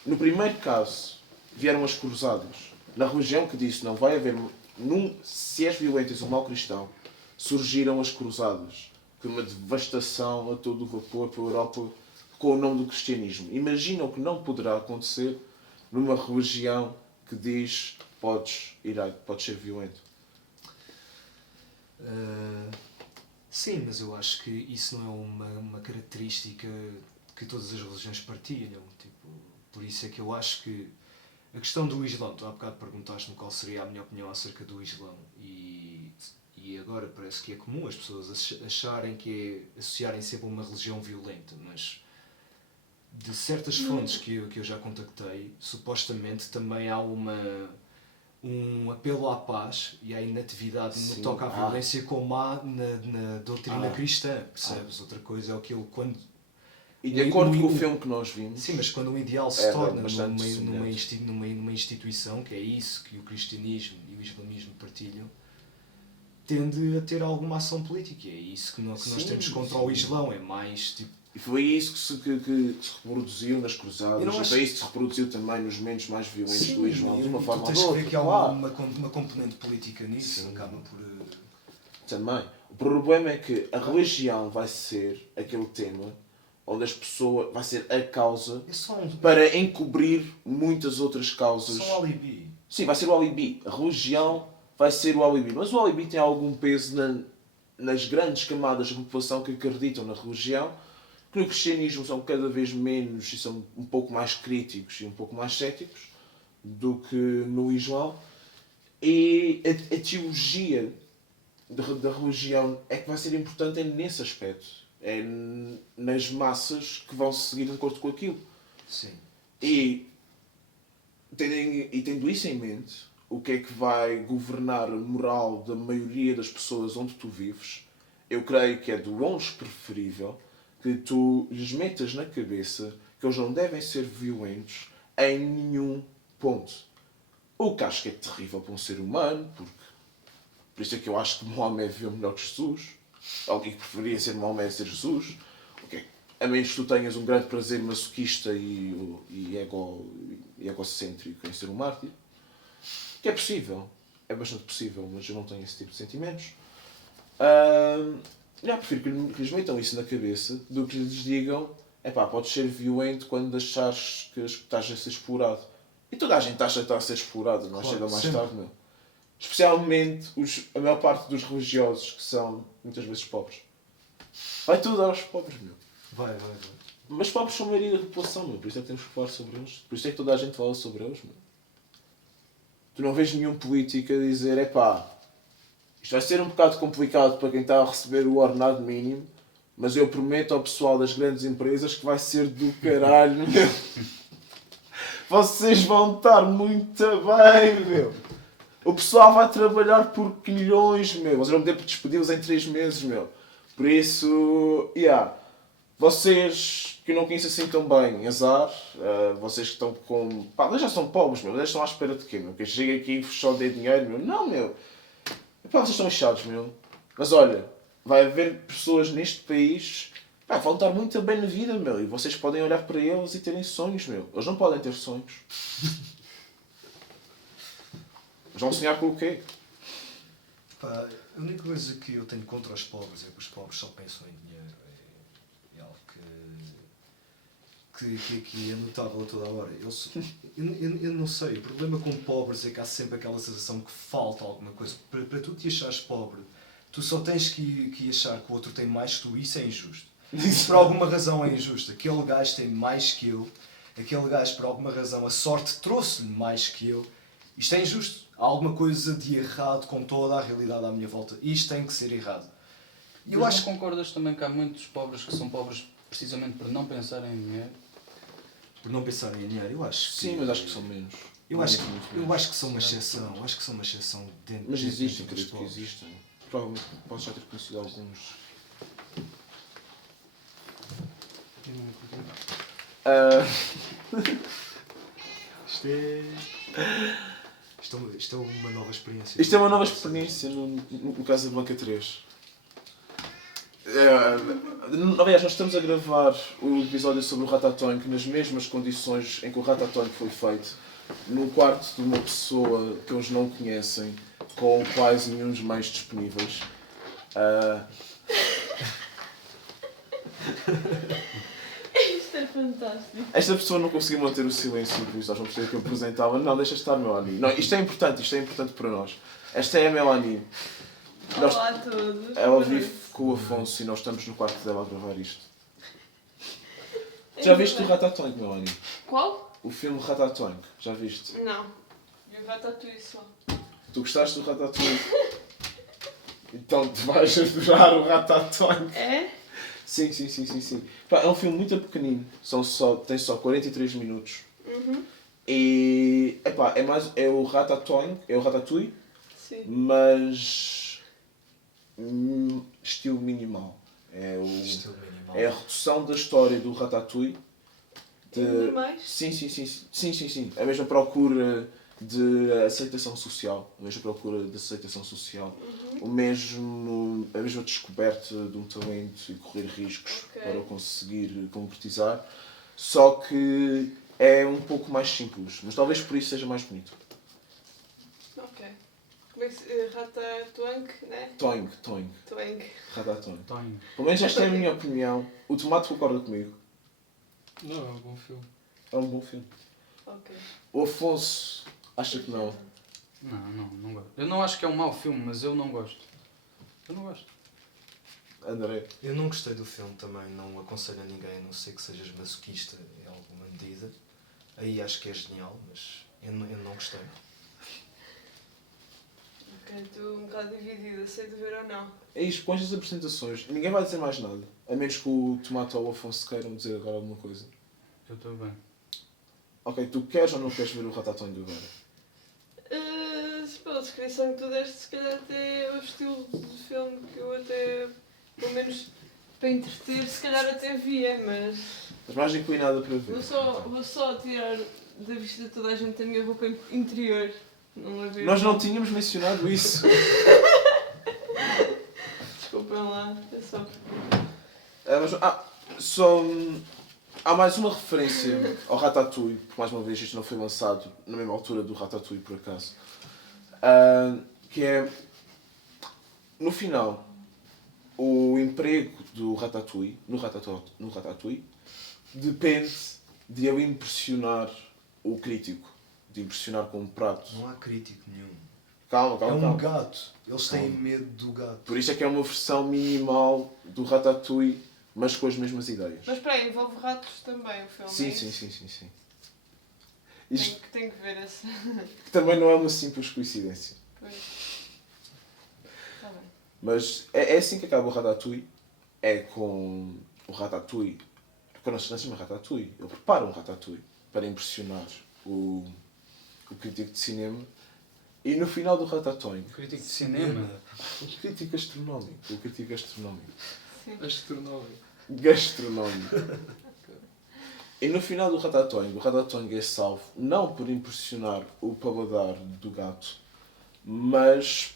No primeiro caso, vieram as cruzadas. Na religião que disse não vai haver... se és violento e és um mau cristão, surgiram as cruzadas, que uma devastação a todo o vapor pela Europa com o nome do cristianismo. Imagina o que não poderá acontecer numa religião que diz podes ser violento. Sim, mas eu acho que isso não é uma característica que todas as religiões partilham. Tipo, por isso é que eu acho que a questão do Islão, tu há bocado perguntaste-me qual seria a minha opinião acerca do Islão, e agora parece que é comum as pessoas acharem que é associarem sempre a uma religião violenta, mas de certas fontes que eu já contactei, supostamente também há um apelo à paz e à inatividade no que toca à violência, como há na doutrina cristã, percebes? Outra coisa é aquilo quando... E de acordo com o filme que nós vimos... Sim, mas quando um ideal se torna bastante numa instituição, que é isso que o cristianismo e o islamismo partilham, tende a ter alguma ação política. É isso que nós temos contra o Islão, é mais tipo... E foi isso que se reproduziu nas cruzadas, e foi isso que se reproduziu também nos momentos mais violentos do Islão, de uma forma ou tu tens de que outra. ver que há uma componente política nisso, acaba por... Também. O problema é que a religião vai ser aquele tema onde as pessoas... vai ser a causa para encobrir muitas outras causas. Só um alibi. Sim, vai ser o alibi. A religião vai ser o alibi. Mas o alibi tem algum peso nas grandes camadas da população que acreditam na religião, que no cristianismo são cada vez menos e são um pouco mais críticos e um pouco mais céticos do que no Islão. E a teologia da religião é que vai ser importante nesse aspecto. É nas massas que vão seguir de acordo com aquilo. Sim. E tendo isso em mente, o que é que vai governar a moral da maioria das pessoas onde tu vives, eu creio que é de longe preferível que tu lhes metas na cabeça que eles não devem ser violentos em nenhum ponto. O que acho que é terrível para um ser humano, porque por isso é que eu acho que Maomé viveu melhor que Jesus. Alguém que preferia ser Maomé a ser Jesus. Okay. A menos que tu tenhas um grande prazer masoquista e egocêntrico em ser um mártir. Que é possível. É bastante possível, mas eu não tenho esse tipo de sentimentos. Prefiro que lhes metam isso na cabeça do que lhes digam podes ser violento quando achares que estás a ser explorado. E toda a gente acha que está a ser explorado, não chega mais tarde, meu. Especialmente a maior parte dos religiosos, que são muitas vezes pobres. Vai tudo aos pobres, meu. Vai. Mas pobres são a maioria da população, meu. Por isso é que temos que falar sobre eles. Por isso é que toda a gente fala sobre eles, meu. Tu não vês nenhum político a dizer, isto vai ser um bocado complicado para quem está a receber o ordenado mínimo, mas eu prometo ao pessoal das grandes empresas que vai ser do caralho, meu. Vocês vão estar muito bem, meu. O pessoal vai trabalhar por quilhões, meu. Vocês vão ter que despedi-los em 3 meses, meu. Por isso, vocês que não conhecem assim tão bem, azar. Vocês que estão com... eles já são pobres, meu. Eles estão à espera de quê, meu? Que chegue aqui e só dê dinheiro, meu. Não, meu. Pá, vocês estão achados, meu. Mas olha, vai haver pessoas neste país pá, vão estar muito bem na vida, meu. E vocês podem olhar para eles e terem sonhos, meu. Eles não podem ter sonhos. Eles vão sonhar com o quê? Pá, a única coisa que eu tenho contra os pobres é que os pobres só pensam em dinheiro. É algo que é notável a toda a hora. Eu não sei, o problema com pobres é que há sempre aquela sensação que falta alguma coisa. Para tu te achares pobre, tu só tens que achar que o outro tem mais que tu, isso é injusto. Isso por alguma razão é injusto. Aquele gajo tem mais que eu, aquele gajo por alguma razão, a sorte trouxe-lhe mais que eu. Isto é injusto. Há alguma coisa de errado com toda a realidade à minha volta. Isto tem que ser errado. Eu mas acho que concordas também que há muitos pobres que são pobres precisamente por não pensarem em dinheiro? Por não pensarem em dinheiro, eu acho que... Sim, mas acho que são menos. Eu acho que são uma exceção. Acho que são uma exceção dentro mas existem, dos acredito que pobres. existem. Provavelmente podes já ter conhecido alguns. Isto é uma nova experiência. Isto é uma nova experiência no caso da Banca 3. Aliás, nós estamos a gravar o episódio sobre o Ratatouille nas mesmas condições em que o Ratatouille foi feito, no quarto de uma pessoa que eles não conhecem, com quase nenhum dos meios disponíveis. Isto é fantástico. Esta pessoa não conseguiu manter o silêncio, por isso nós vamos ter que apresentá-la. Não, deixa estar, Melanie. Não, isto é importante para nós. Esta é a Melanie. Olá a todos. Ela vive com o Afonso e nós estamos no quarto dela a gravar isto. Já viste o Ratatouille, Melanie? Qual? O filme Ratatouille, já viste? Não. Vi o Ratatouille só. Tu gostaste do Ratatouille? Então tu vais adorar o Ratatouille. É? Sim. Pá, é um filme muito pequenino, tem só 43 minutos. Uhum. E epá, é o Ratatouille, Sim. mas estilo minimal. Estilo minimal. É a redução da história do Ratatouille. Ainda mais? Sim. A mesma procura de aceitação social. A mesma procura de aceitação social. Uhum. A mesma descoberta de um talento e correr riscos Ok. para o conseguir concretizar. Só que é um pouco mais simples. Mas talvez por isso seja mais bonito. Ok. Como é que se... Ratatouille, né? Toing. Twang. Ratatouille. Tenho. Pelo menos esta é a minha opinião. O Tomate concorda comigo. Não, é um bom filme. É um bom filme. Ok. O Afonso acha que não. Não gosto. Eu não acho que é um mau filme, mas eu não gosto. Eu não gosto. André. Eu não gostei do filme também, não aconselho a ninguém, a não ser que sejas masoquista em alguma medida. Aí acho que é genial, mas eu não gostei. Ok, estou um bocado dividida. Sei de ver ou não. É isto, com estas apresentações, ninguém vai dizer mais nada. A menos que o Tomate ou o Afonso queiram dizer agora alguma coisa. Eu estou bem. Ok, tu queres ou não queres ver o Ratatouille agora? Pela descrição que tu deste, se calhar até é o estilo de filme que eu até, pelo menos para entreter, se calhar até via, mas Estás mais inclinada para ver. vou só tirar da vista de toda a gente a minha roupa interior. Não a ver. Nós não tínhamos mencionado isso. Desculpem lá, é só. Há mais uma referência ao Ratatouille, porque mais uma vez isto não foi lançado na mesma altura do Ratatouille, por acaso. Que é, no final, o emprego do Ratatouille, no Ratatouille, depende de eu impressionar o crítico, de impressionar com um prato. Não há crítico nenhum. Calma. É um gato. Eles têm medo do gato. Por isso é que é uma versão minimal do Ratatouille, mas com as mesmas ideias. Mas espera aí, envolve ratos também o filme. Sim. é isso? Isto Tenho que ver esse. também não é uma simples coincidência. Pois. Tá bem. Mas é assim que acaba o Ratatouille. É com o Ratatouille. Quando se chama Ratatouille, ele prepara um Ratatouille para impressionar o crítico de cinema. E no final do Ratatouille, Crítico de cinema. o crítico gastronómico. Sim. Gastronómico. E no final do Ratatouille é salvo não por impressionar o paladar do gato, mas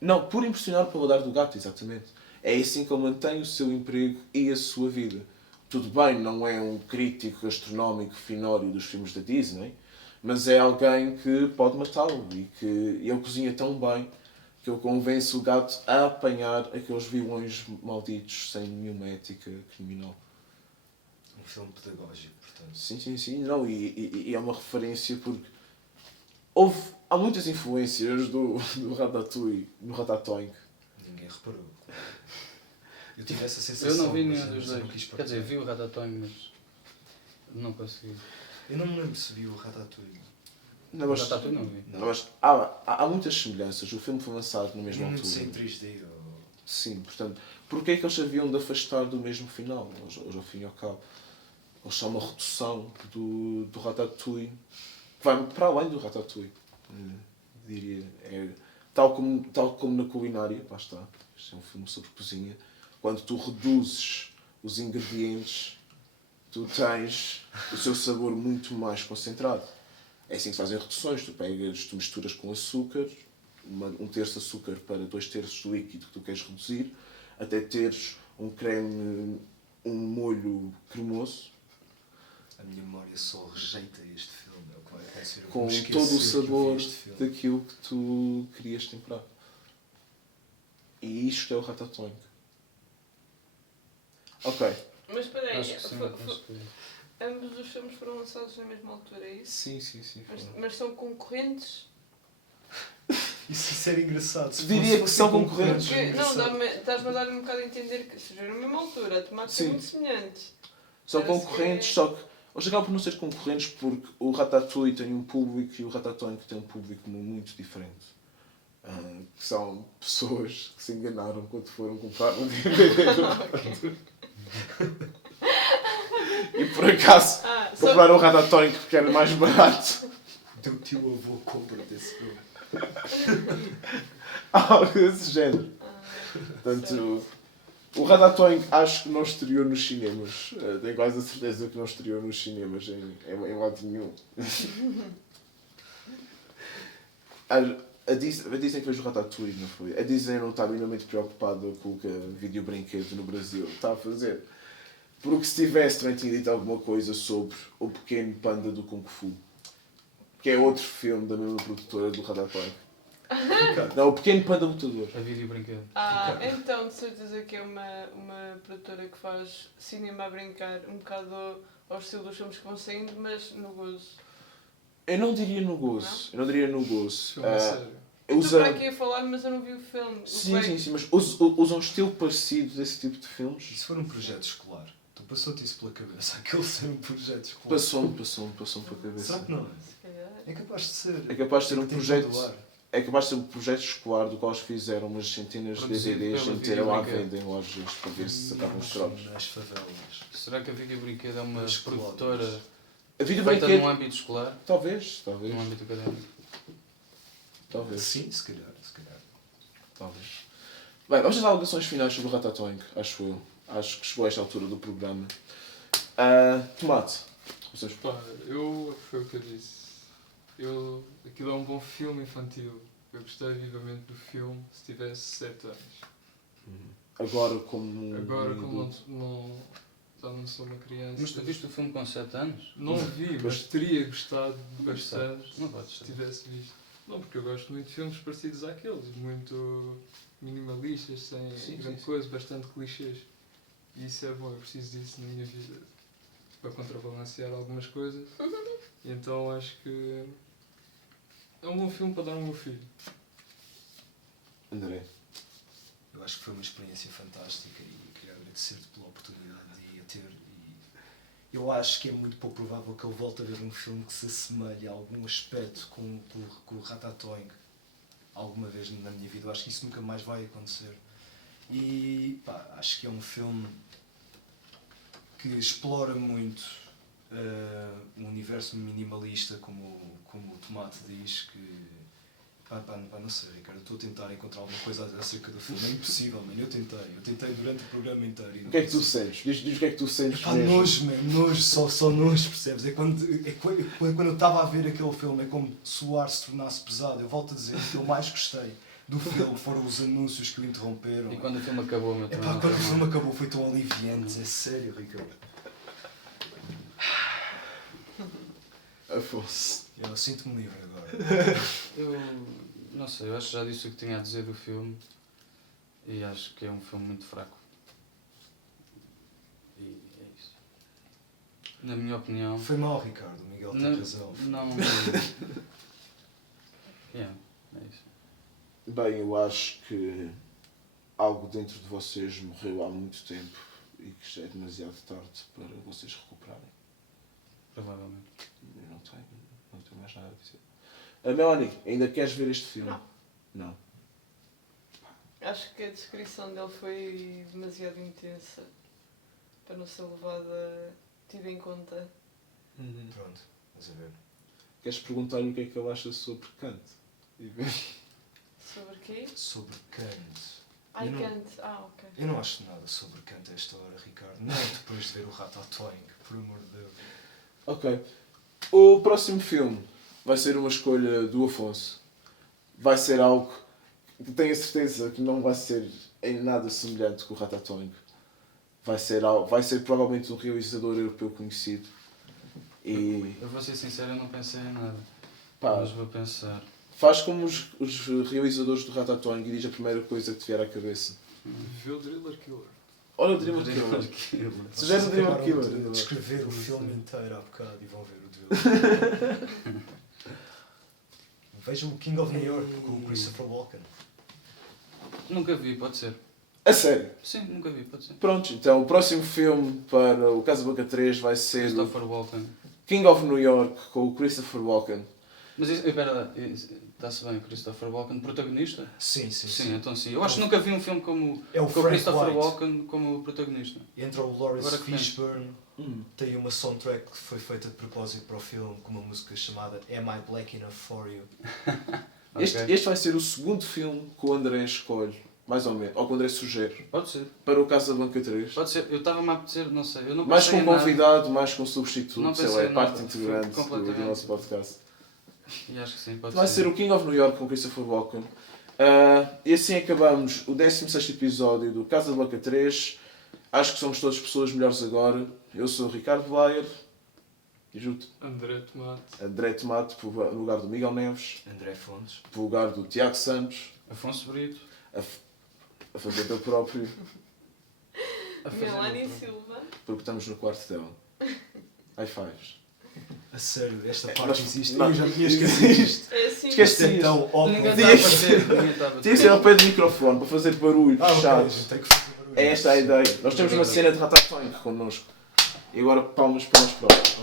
Não, por impressionar o paladar do gato, exatamente. É assim que ele mantém o seu emprego e a sua vida. Tudo bem, não é um crítico gastronómico finório dos filmes da Disney, mas é alguém que pode matá-lo e que ele cozinha tão bem que ele convence o gato a apanhar aqueles vilões malditos sem nenhuma ética criminal. Um filme pedagógico, portanto. Sim. Não, e é uma referência porque há muitas influências do Ratatouille no Ratatouille. Ninguém reparou. Eu tive essa Eu sensação. não vi mas nenhum dos não dois. quis Quer dizer, partilhar. vi o Ratatouille, mas não consegui. Eu não me lembro se vi o Ratatouille. Não, O mas, Ratatouille não vi. não, mas há muitas semelhanças. O filme foi lançado na mesma Muito altura. sem 3D. Sim, portanto, porquê é que eles haviam de afastar do mesmo final? Eles ao fim e ao cabo. Eles são uma redução do Ratatouille, que vai para além do Ratatouille, diria. É, tal como na culinária, lá está, este é um filme sobre cozinha, quando tu reduzes os ingredientes, tu tens o seu sabor muito mais concentrado. É assim que se fazem reduções, tu misturas com açúcar, um terço de açúcar para 2/3 do líquido que tu queres reduzir, até teres um creme, um molho cremoso, A minha memória só rejeita este filme. É o que vai acontecer. Eu com vou-me esquecer todo o que eu vi sabor este filme. daquilo que tu querias temperar. E isto é o Ratatouille. Ok. Mas espera aí, Acho que sim, acho que... ambos os filmes foram lançados na mesma altura, é isso? Sim. Mas são concorrentes? Isso era engraçado. Se Diria fosse que são concorrentes, concorrentes. Porque, era não, engraçado. estás-me a dar um bocado a entender que surgiram na mesma altura, tomates Sim. são muito semelhantes. São Parece concorrentes, que- só que eles acabam por não ser concorrentes porque o Ratatouille tem um público e o Ratatouille tem um público muito diferente. Que são pessoas que se enganaram quando foram comprar um DVD do Ratatouille. E por acaso Só... compraram o Ratatouille porque era mais barato. O teu tio avô compra desse filme. Algo desse género. Portanto, o Ratatouille acho que não estreou nos cinemas. Tenho quase a certeza que não estreou nos cinemas em lado nenhum. A Disney que fez o Ratatouille, não foi? A Disney não está minimamente preocupada com o que a videobrinquedo no Brasil está a fazer. Porque se tivesse, também tinha dito alguma coisa sobre o Pequeno Panda do Kung Fu. Que é outro filme da mesma produtora do Ratatouille. Não, o Pequeno Panda Lutador. A vídeo brinquedo. Então de certeza que é uma produtora que faz cinema a brincar um bocado ao estilo dos filmes que vão saindo, mas no gozo. Eu não diria no gozo. Não? Eu não diria no gozo. Filme a sério. Eu Usa... estou para aqui a falar, mas eu não vi o filme. Sim, mas usa um estilo parecido desse tipo de E filmes. se for um projeto escolar? Tu passou-te isso pela cabeça? Aquele ser um projeto escolar? Passou-me pela cabeça. Será que não? Se calhar. É capaz de ser. É capaz de ser um Tem projeto. todo o ar. É capaz de ser um projeto escolar do qual eles fizeram umas centenas de Produzido DVDs pela e meteram à Videobrinquedo. venda em lojas para ver se sacavam os trocos. Nas favelas. Será que a vídeo brinquedo é uma Nas produtora colónias. A vida feita brinquedo. num âmbito escolar? Talvez. Num âmbito académico? Talvez. Sim, se calhar. Talvez. Bem, vamos às alegações finais sobre o Ratatouille, acho eu. Acho que chegou a esta altura do programa. Tomate. Vocês... Pá, foi o que eu disse. Aquilo é um bom filme infantil. Eu gostei vivamente do filme se tivesse 7 anos. Agora como... Agora, como já não sou uma criança. Mas tu viste o filme com 7 anos? Não vi, mas teria gostado bastante Não podes se saber. tivesse visto. Não, porque eu gosto muito de filmes parecidos àqueles, muito minimalistas, sem Sim, grande sim. coisa, bastante clichês. E isso é bom, eu preciso disso na minha vida para contrabalancear algumas coisas. E então acho que é um bom filme para dar ao meu filho. André. Eu acho que foi uma experiência fantástica e queria agradecer-te pela oportunidade de a ter. E eu acho que é muito pouco provável que eu volte a ver um filme que se assemelhe a algum aspecto com o Ratatouille alguma vez na minha vida. Eu acho que isso nunca mais vai acontecer. E pá, acho que é um filme que explora muito um universo minimalista, como o Tomate diz, que não sei, Ricardo, eu estou a tentar encontrar alguma coisa acerca do filme. É impossível, mano. Eu tentei durante o programa inteiro. E não O que é que tu consegui. sentes? Diz o que é que tu sentes Pá, mesmo. nojo, man, nojo, só nojo, percebes? Quando eu estava a ver aquele filme, é como se o ar se tornasse pesado. Eu volto a dizer que eu mais gostei do filme foram os anúncios que o interromperam. E quando o filme acabou, meu também Epá, não quando o foi filme mal. acabou foi tão aliviante, é sério, Ricardo. Afonso. Eu sinto-me livre agora. Eu não sei, eu acho que já disse o que tinha a dizer do filme e acho que é um filme muito fraco. E é isso. Na minha opinião. Foi mal, Ricardo, o Miguel tem Não, razão. não. Yeah, é isso. Bem, eu acho que algo dentro de vocês morreu há muito tempo e que já é demasiado tarde para vocês recuperarem. Provavelmente. Eu não tenho mais nada a dizer. Melanie, ainda queres ver este filme? Não. Não. Acho que a descrição dele foi demasiado intensa para não ser levada, tida em conta. Pronto, vamos a ver. Queres perguntar-lhe o que é que ele acha sobre Kant? E ver? Sobre quê? Sobre Kant. Ai, Eu não- Kant. Ok. Eu não acho nada sobre Kant a esta hora, Ricardo. Nem depois de ver o Ratatouille, por amor de Deus. Ok. O próximo filme vai ser uma escolha do Afonso. Vai ser algo que tenho a certeza que não vai ser em nada semelhante com o Ratatouille. Vai ser provavelmente um realizador europeu conhecido. E Eu vou ser sincero, eu não pensei em nada. pá, Mas vou pensar. faz como os realizadores do Ratatouille e diz a primeira coisa que te vier à cabeça. Viu o Driller Killer. Olha o Dream Killer. Sugere o Dream Acabaram Killer. de descrever o filme inteiro há bocado e vão ver o Drill. Vejam o King of New York com o Christopher Walken. Nunca vi, pode ser. A sério. Sim, nunca vi, pode ser. Pronto, então o próximo filme para o Casablanca 3 vai ser o Christopher Walken. King of New York com o Christopher Walken. Mas espera lá, está-se bem, Christopher Walken, protagonista? Sim. Sim, então sim. Eu acho que nunca vi um filme como É o com o Frank Christopher White. Walken como protagonista. Entra o Lawrence Agora que penso. Fishburne. Tem uma soundtrack que foi feita de propósito para o filme com uma música chamada Am I Black Enough For You? Este, Ok. este vai ser o segundo filme que o André escolhe, mais ou menos, ou que o André sugere, Pode ser. para o Casablanca 3. Pode ser. Eu estava-me a apetecer, não sei. Eu não Mais pensei com em nada. convidado, mais com substituto, Não sei pensei lá, é em parte nada. integrante do Completamente. nosso podcast. E acho que sim, pode Vai ser o King of New York com Christopher Walken. E assim acabamos o 16º episódio do Casablanca 3. Acho que somos todas pessoas melhores agora. Eu sou o Ricardo Blair. E junto André Tomate. André Tomate no lugar do Miguel Neves. André Fontes. No lugar do Tiago Santos. Afonso Brito. A fazer teu próprio. A fazer Melanie o próprio. Silva. Porque estamos no quarto dela. High fives. A sério, esta parte Nós- existe. não. Eu já tinha esquecido isto. É assim. Esquece. Isto é tão Ninguém óbvio. está a bater. Ninguém está a Tinha que bater. ser ao pé do microfone para fazer barulho, Ah, ok, chato. gente, tem que fazer barulho. É esta a ideia. Nós temos uma cena de Ratatouille connosco. E agora palmas para nós próprios.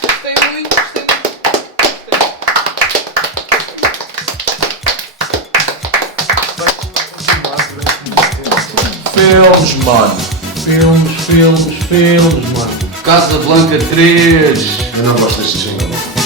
Gostei muito, gostei muito. Vai continuar durante muito tempo. Filmes, mano. Filmes, mano. Casablanca 3. Eu não gosto deste jingle.